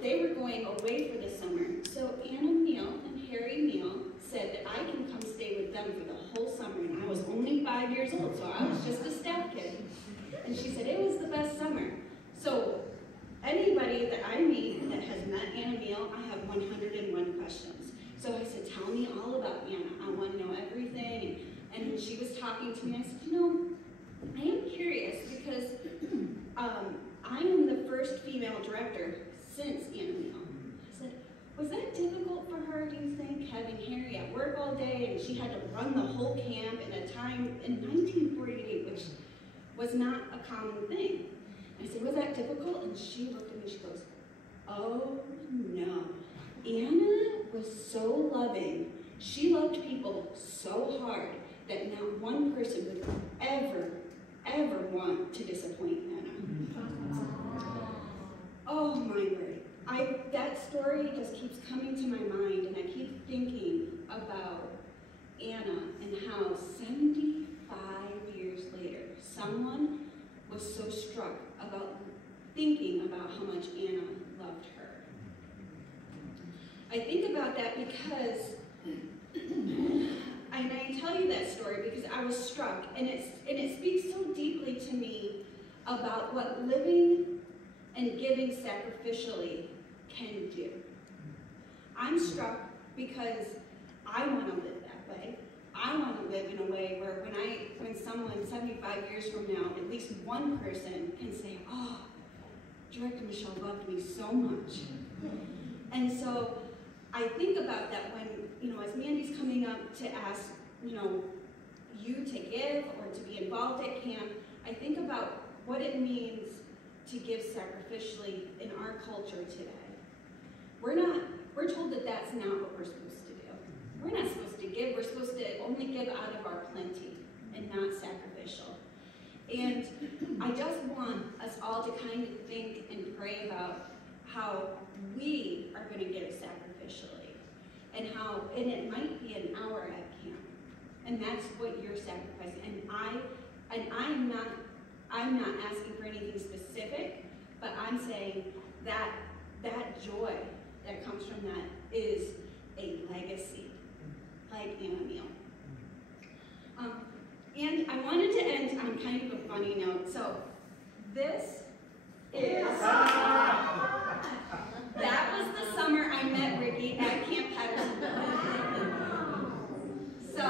they were going away for the summer. So Anna Neal and Harry Neal said that I can come stay with them for the whole summer, and I was only 5 years old, so I was just a staff kid. And she said it was the best summer. So anybody that I meet that has met Anna Neal, I have 101 questions. So I said, tell me all about Anna. I want to know everything. And she was talking to me. I said, I am curious because I am the first female director since Anna Neal. I said, was that difficult for her, do you think, having Harry at work all day, and she had to run the whole camp in a time in 1948, which was not a common thing. I said, was that difficult? And she looked at me, she goes, oh no. Anna was so loving. She loved people so hard that not one person would ever want to disappoint Anna. Oh my word. That story just keeps coming to my mind, and I keep thinking about Anna and how 75 years later, someone was so struck about thinking about how much Anna loved her. I think about that because, and I tell you that story because I was struck, and it speaks so deeply to me about what living and giving sacrificially can do. I'm struck because I want to live that way. I want to live in a way where when someone 75 years from now, at least one person can say, oh, Director Michelle loved me so much. And so I think about that when, as Mandy's coming up to ask, you to give or to be involved at camp, I think about what it means to give sacrificially in our culture today. We're told that that's not what we're supposed to do. We're not supposed to give, we're supposed to only give out of our plenty and not sacrificial. And I just want us all to kind of think and pray about how we are going to give sacrificially, and it might be an hour at camp, and that's what you're sacrificing. And I'm not asking for anything specific, but I'm saying that joy that comes from that is a legacy, like Anna Neal. And I wanted to end on kind of a funny note. So this is, that was the summer I met Ricky at Camp Pattersonville. So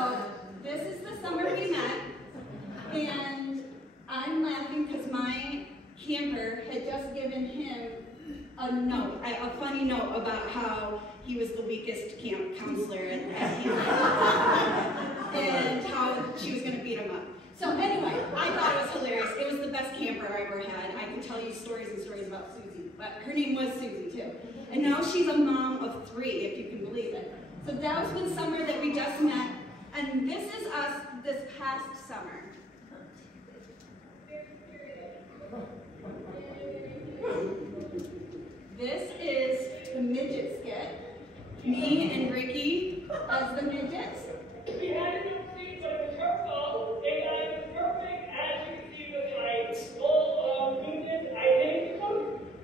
this is the summer we met, and I'm laughing because my camper had just given him a funny note about how he was the weakest camp counselor at camp, and how she was going to beat him up. So anyway, I thought it was hilarious. It was the best camper I ever had. I can tell you stories and stories about Susie, but her name was Susie too. And now she's a mom of 3, if you can believe it. So that was the summer that we just met, and this is us this past summer. This is the midget skit. Me and Ricky as the midgets. We had a good seat, but it was her fault. It was perfect, as you can see, with my full movement. I thank you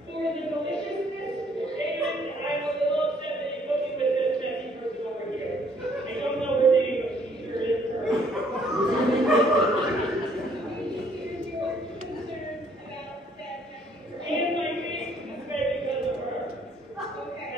for the deliciousness, and I'm a little upset that you're cooking with this messy person over here. I don't know her name, but she sure is her. And my face is red because of her. Okay.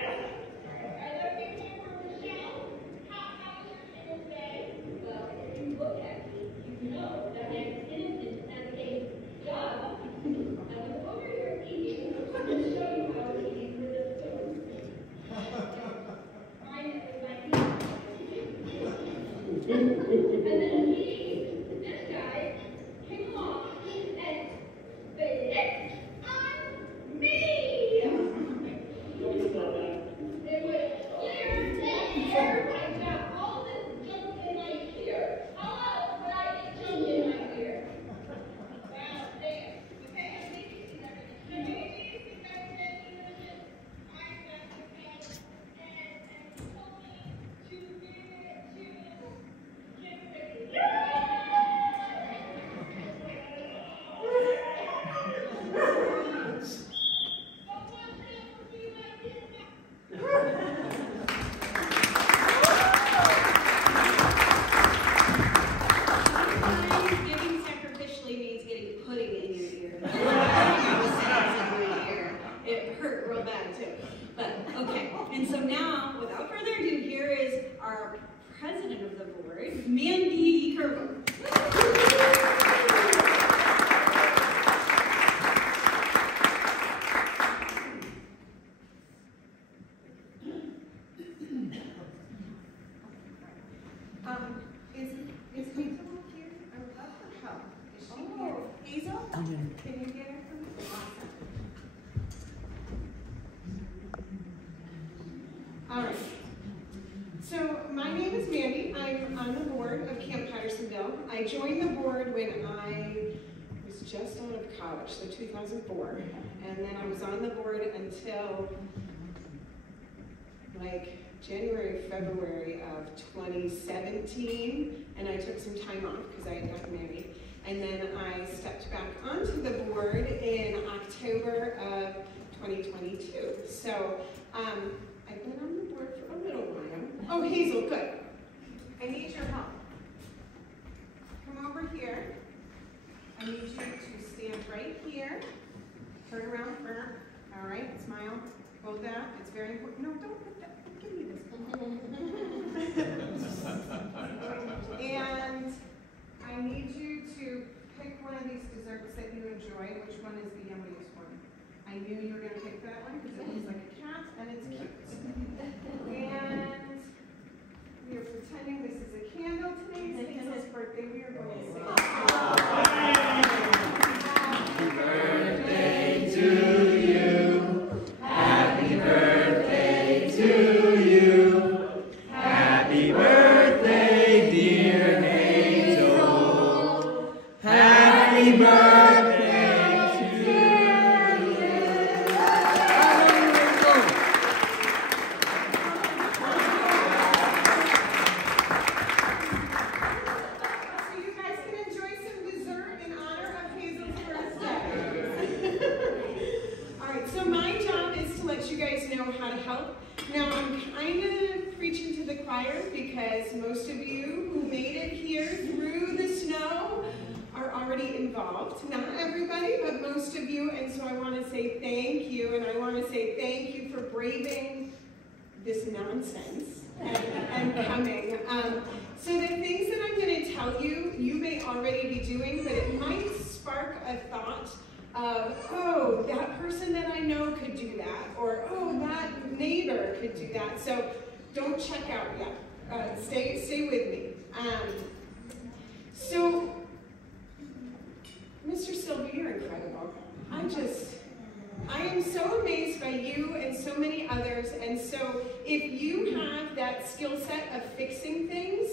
president of the board, Mandy Kerbo. Is Hazel here? I would love her help. Is she here? Hazel? Can you get her for me? Awesome. All right. So my name is Mandy. I'm on the board of Camp Pattersonville. I joined the board when I was just out of college, so 2004. And then I was on the board until like January, February of 2017, and I took some time off because I had gotten married. And then I stepped back onto the board in October of 2022. So I've been on the board for a little while. Oh, Hazel, good. I need your help. Come over here. I need you to stand right here. Turn around front. All right, smile. Hold that. It's very important. No, don't put that. Give me this. And I need you to pick one of these desserts that you enjoy. Which one is the yummiest one? I knew you were going to pick that one because it looks like a cat and it's cute. And we are pretending this is a candle today. It's Hazel's birthday. We are going to sing. Happy birthday to you. Happy birthday to you. Happy birthday, dear Hazel. Happy birthday to you. So you guys can enjoy some dessert in honor of Hazel's birthday. All right, so my job is to let you guys know how to help. Now, I'm kind of preaching to the choir because most of you who made it here through the snow are already involved. Not everybody, but most of you, and so I want to say thank you, and I want to say thank you for braving this nonsense and coming. So the things that I'm going to tell you, you may already be doing, but it might spark a thought of, oh, that person that I know could do that, or oh, that neighbor could do that. So don't check out yet. Stay with me. So, Mr. Silva, you're incredible. I am so amazed by you and so many others, and so if you have that skill set of fixing things,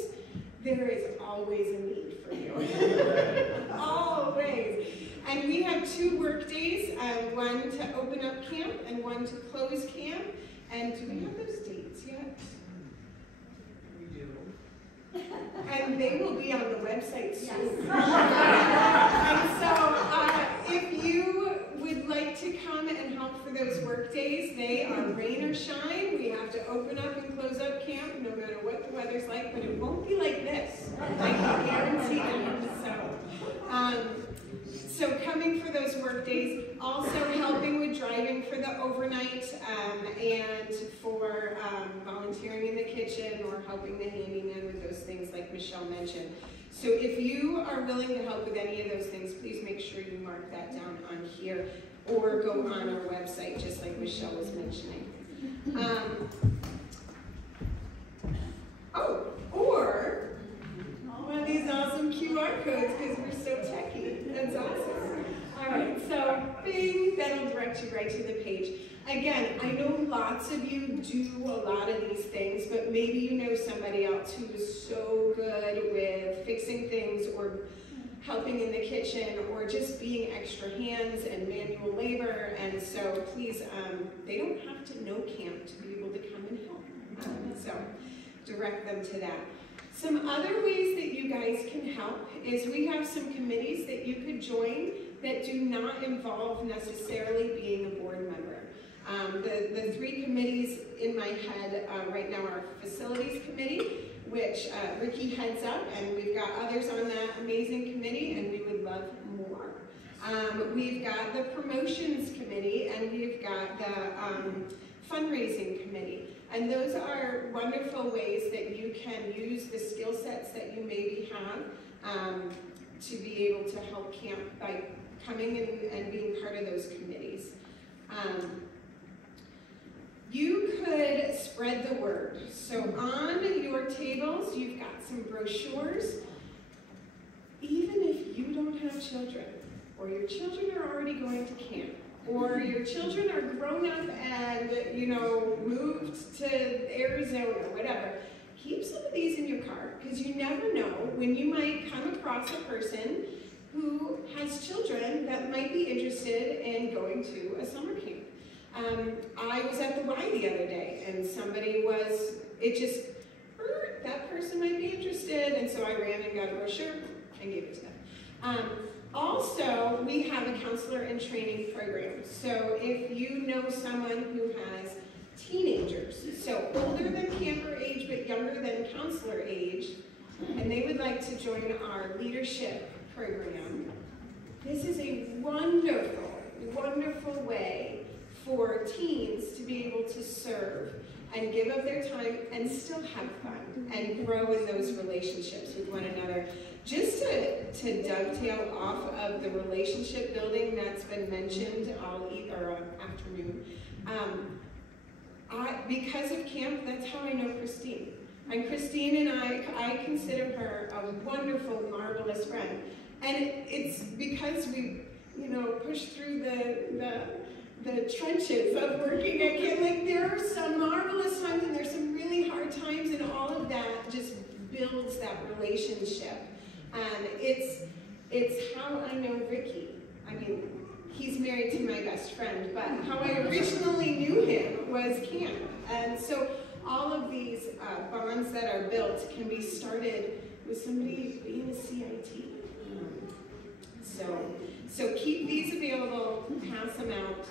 there is always a need for you. Always. And we have 2 work days, one to open up camp and one to close camp. And do we have those dates yet? We do. And they will be on the website soon. And so if you would like to come and help for those work days, they are rain or shine. We have to open up and close up camp no matter what the weather's like, but it won't be like this. I can guarantee that. So coming for those work days, also helping with driving for the overnight, and for volunteering in the kitchen or helping the handyman with those things like Michelle mentioned. So if you are willing to help with any of those things, please make sure you mark that down on here or go on our website, just like Michelle was mentioning. Or one of these awesome QR codes because we're so techie. That's awesome. All right, so bing, that'll direct you right to the page. Again, I know lots of you do a lot of these things, but maybe you know somebody else who is so good with fixing things or helping in the kitchen or just being extra hands and manual labor. And so please, they don't have to know camp to be able to come and help. So direct them to that. Some other ways that you guys can help is we have some committees that you could join that do not involve necessarily being a board member. The 3 committees in my head right now are Facilities Committee, which Ricky heads up, and we've got others on that amazing committee, and we would love more. We've got the Promotions Committee, and we've got the Fundraising Committee. And those are wonderful ways that you can use the skill sets that you maybe have to be able to help camp by coming in and being part of those committees. You could spread the word. So on your tables, you've got some brochures. Even if you don't have children, or your children are already going to camp, or your children are grown up and, moved to Arizona, whatever, keep some of these in your car, because you never know when you might come across a person who has children that might be interested in going to a summer camp. I was at the Y the other day, and somebody that person might be interested, and so I ran and got a brochure and gave it to them. Also, we have a counselor in training program. So if you know someone who has teenagers, so older than camper age but younger than counselor age, and they would like to join our leadership program, this is a wonderful, wonderful way for teens to be able to serve and give up their time and still have fun and grow in those relationships with one another. Just to dovetail off of the relationship building that's been mentioned all afternoon, because of camp, that's how I know Christine. And Christine and I consider her a wonderful, marvelous friend. And it's because we, pushed through the trenches of working at camp. Like, there are some marvelous times and there's some really hard times, and all of that just builds that relationship. And it's how I know Ricky. I mean, he's married to my best friend, but how I originally knew him was camp. And so all of these bonds that are built can be started with somebody being a CIT. So keep these available, pass them out.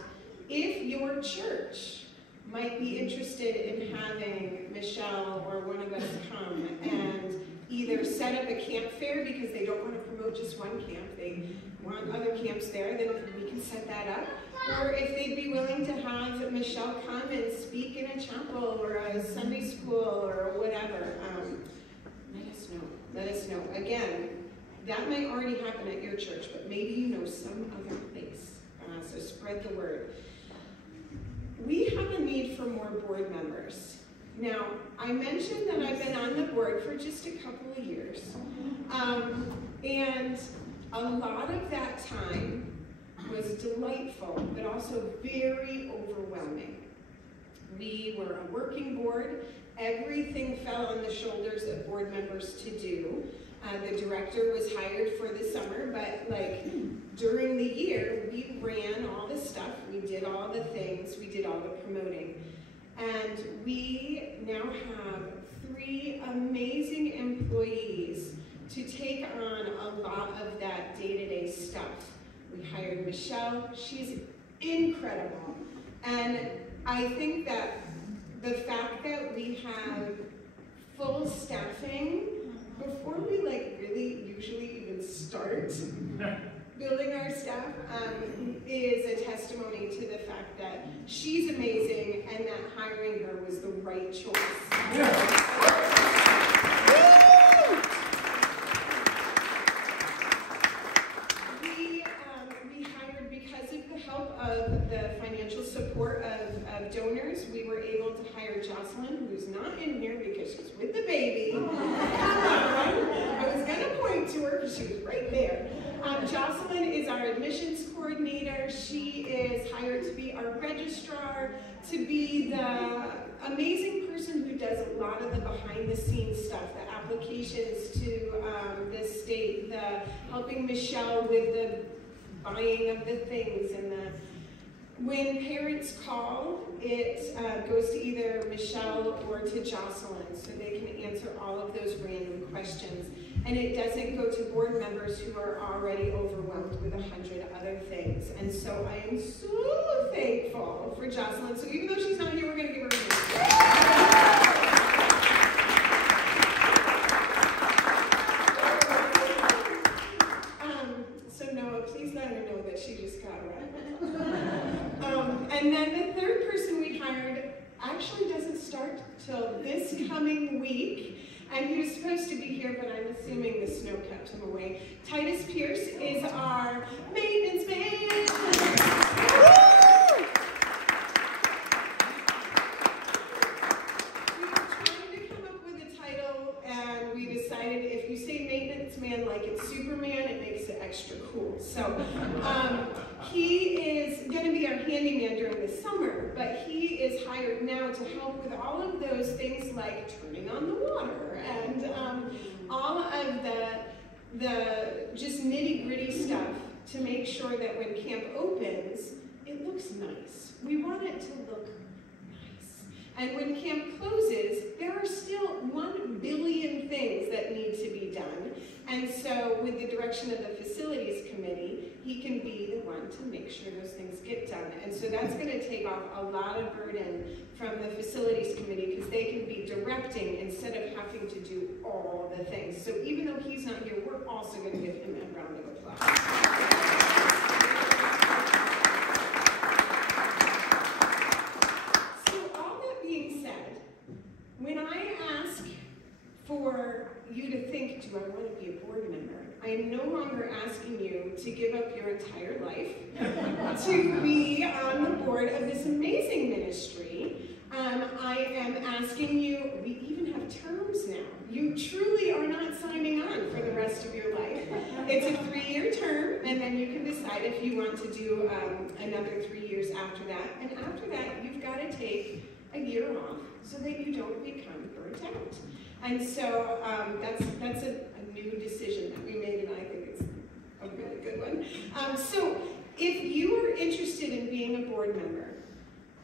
If your church might be interested in having Michelle or one of us come and either set up a camp fair because they don't want to promote just one camp, they want other camps there, then we can set that up. Or if they'd be willing to have Michelle come and speak in a chapel or a Sunday school or whatever, let us know. Let us know. Again, that might already happen at your church, but maybe you know some other place. So spread the word. We have a need for more board members. Now, I mentioned that I've been on the board for just a couple of years. And a lot of that time was delightful, but also very overwhelming. We were a working board. Everything fell on the shoulders of board members to do. The director was hired for the summer, but during the year, we ran all the stuff, we did all the things, we did all the promoting. And we now have 3 amazing employees to take on a lot of that day-to-day stuff. We hired Michelle, she's incredible. And I think that the fact that we have full staffing before we really usually even start building our staff is a testimony to the fact that she's amazing and that hiring her was the right choice. We hired, because of the help of the financial support of donors, we were able to hire Jocelyn, who's not in here because she's with the baby. I was going to point to her because she was right there. Jocelyn is our admissions coordinator. She is hired to be our registrar, to be the amazing person who does a lot of the behind-the-scenes stuff, the applications to the state, the helping Michelle with the buying of the things, and when parents call, it goes to either Michelle or to Jocelyn, so they can answer all of those random questions. And it doesn't go to board members who are already overwhelmed with 100 other things. And so I am so thankful for Jocelyn. So even though she's not here, we're going to give her a hand. So Noah, please let her know that she just got right. And then the third person we hired actually doesn't start And he was supposed to be here, but I'm assuming the snow kept him away. Titus Pierce is our maintenance man. We decided if you say maintenance man like it's Superman, it makes it extra cool. So he is going to be our handyman during the summer, but he is hired now to help with all of those things like turning on the water and all of the just nitty-gritty stuff to make sure that when camp opens, it looks nice. We want it to look nice. And when camp closes, there are still 1 billion things that need to be done. And so with the direction of the facilities committee, he can be the one to make sure those things get done. And so that's going to take off a lot of burden from the facilities committee because they can be directing instead of having to do all the things. So even though he's not here, we're also going to give him a round of applause. When I ask for you to think, do I want to be a board member? I am no longer asking you to give up your entire life to be on the board of this amazing ministry. I am asking you, we even have terms now. You truly are not signing on for the rest of your life. It's a 3-year term, and then you can decide if you want to do another 3 years after that. And after that, you've got to take a year off so that you don't become burnt out. And so that's a new decision that we made, and I think it's a really good one. So if you are interested in being a board member,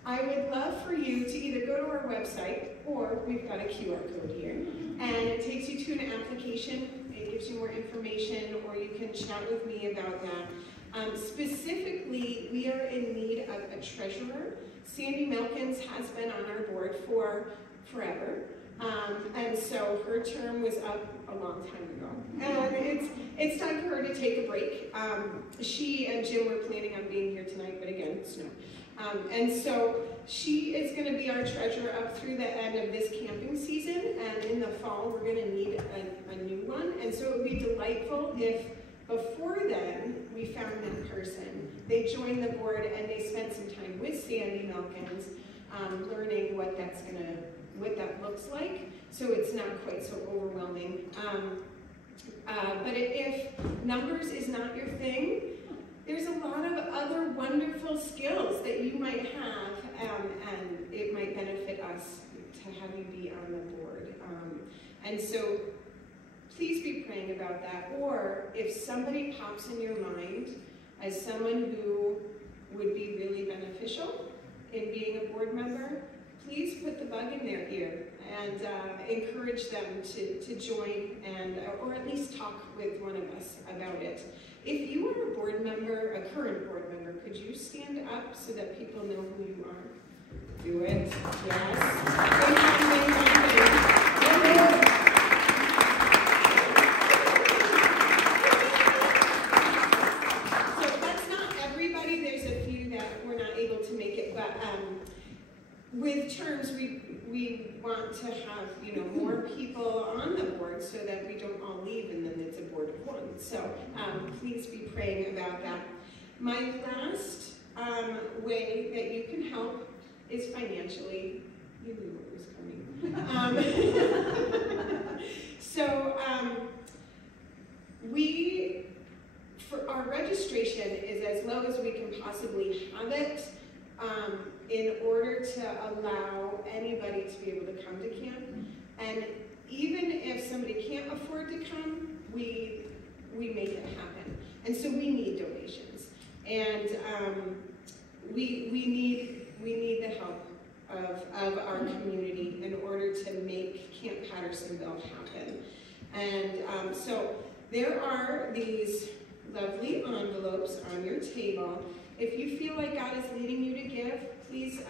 I would love for you to either go to our website, or we've got a QR code here, and it takes you to an application. It gives you more information, or you can chat with me about that. Specifically, we are in need of a treasurer. Sandy Milkins has been on our board for forever, and so her term was up a long time ago. And it's time for her to take a break. She and Jim were planning on being here tonight, but again, snow. And so she is going to be our treasurer up through the end of this camping season, and in the fall we're going to need a new one. And so it would be delightful if before then we found that person. They joined the board and they spent some time with Sandy Milkins, learning what that looks like, so it's not quite so overwhelming. But if numbers is not your thing, there's a lot of other wonderful skills that you might have, and it might benefit us to have you be on the board. And so please be praying about that. Or if somebody pops in your mind as someone who would be really beneficial in being a board member, please put the bug in their ear and encourage them to join or at least talk with one of us about it. If you are a board member, a current board member, could you stand up so that people know who you are? Do it. Yes. So that's not everybody. There's a few that were not able to make it, but with terms, we want to have more people on the board so that we don't all leave and then it's a board of one. So please be praying about that. My last way that you can help is financially. You knew what was coming. So for our registration is as low as we can possibly have it. In order to allow anybody to be able to come to camp. And even if somebody can't afford to come, we make it happen. And so we need donations. And we need the help of our community in order to make Camp Pattersonville happen. And so there are these lovely envelopes on your table. If you feel like God is leading you to give, please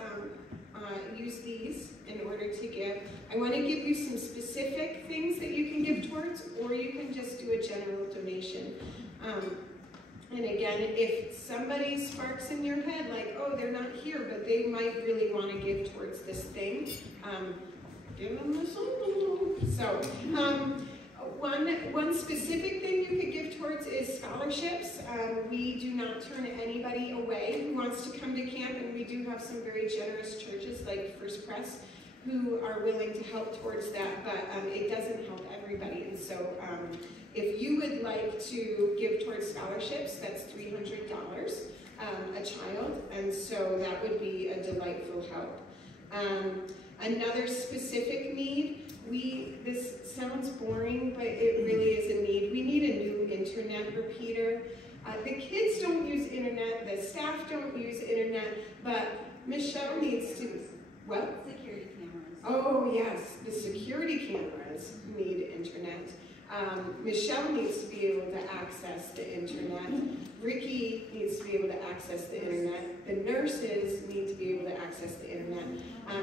use these in order to give. I want to give you some specific things that you can give towards, or you can just do a general donation. And again, if somebody sparks in your head, like, oh, they're not here, but they might really want to give towards this thing, give them this envelope. So, one specific thing you could give towards is scholarships. We do not turn anybody away who wants to come to camp, and we do have some very generous churches like First Pres who are willing to help towards that, but it doesn't help everybody. And so if you would like to give towards scholarships, that's $300 a child, and so that would be a delightful help. Another specific need, this sounds boring, but it really is a need. We need a new internet repeater. The kids don't use internet, the staff don't use internet, but Michelle needs to, what? Security cameras. Oh yes, the security cameras need internet. Michelle needs to be able to access the internet. Ricky needs to be able to access the internet. The nurses need to be able to access the internet.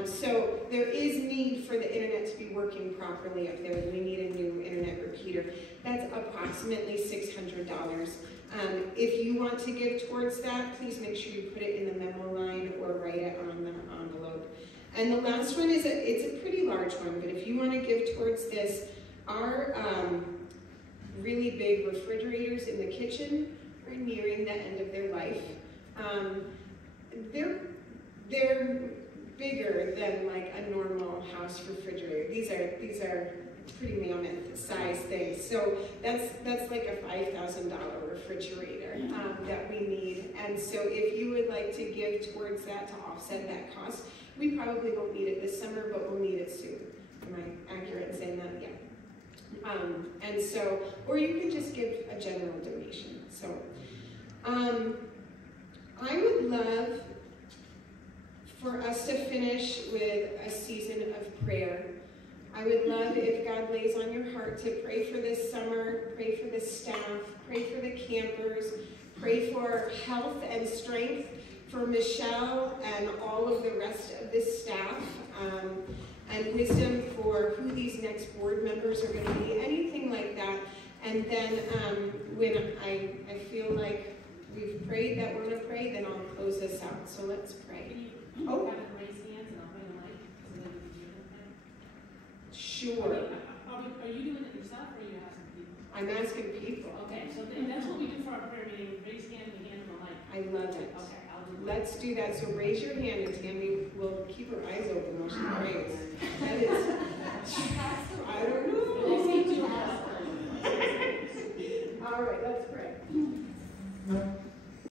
So there is need for the internet to be working properly up there. We need a new internet repeater. That's approximately $600. If you want to give towards that, please make sure you put it in the memo line or write it on the envelope. And the last one is it's a pretty large one, but if you want to give towards this, our really big refrigerators in the kitchen are nearing the end of their life. They're bigger than like a normal house refrigerator. These are pretty mammoth size things. So that's like a $5,000 refrigerator that we need. And so if you would like to give towards that to offset that cost, we probably won't need it this summer, but we'll need it soon. Am I accurate in saying that? Yeah. And so, or you can just give a general donation. So, I would love for us to finish with a season of prayer. I would love if God lays on your heart to pray for this summer, pray for the staff, pray for the campers, pray for health and strength for Michelle and all of the rest of the staff, and wisdom for who these next board members are going to be, anything like that. And then when I feel like we've prayed that we're going to pray, then I'll close this out. So let's pray. Oh. Have it raise hands and I'll bring the mic so that we can hear them. Sure. Are you doing it yourself or are you asking people? I'm asking people. Okay, so that's what we do for our prayer meeting. Raise hand and hand them the mic. I love it. Okay, I'll do that. Let's do that. So raise your hand and Tammy will keep her eyes open while she prays. That is, I don't know.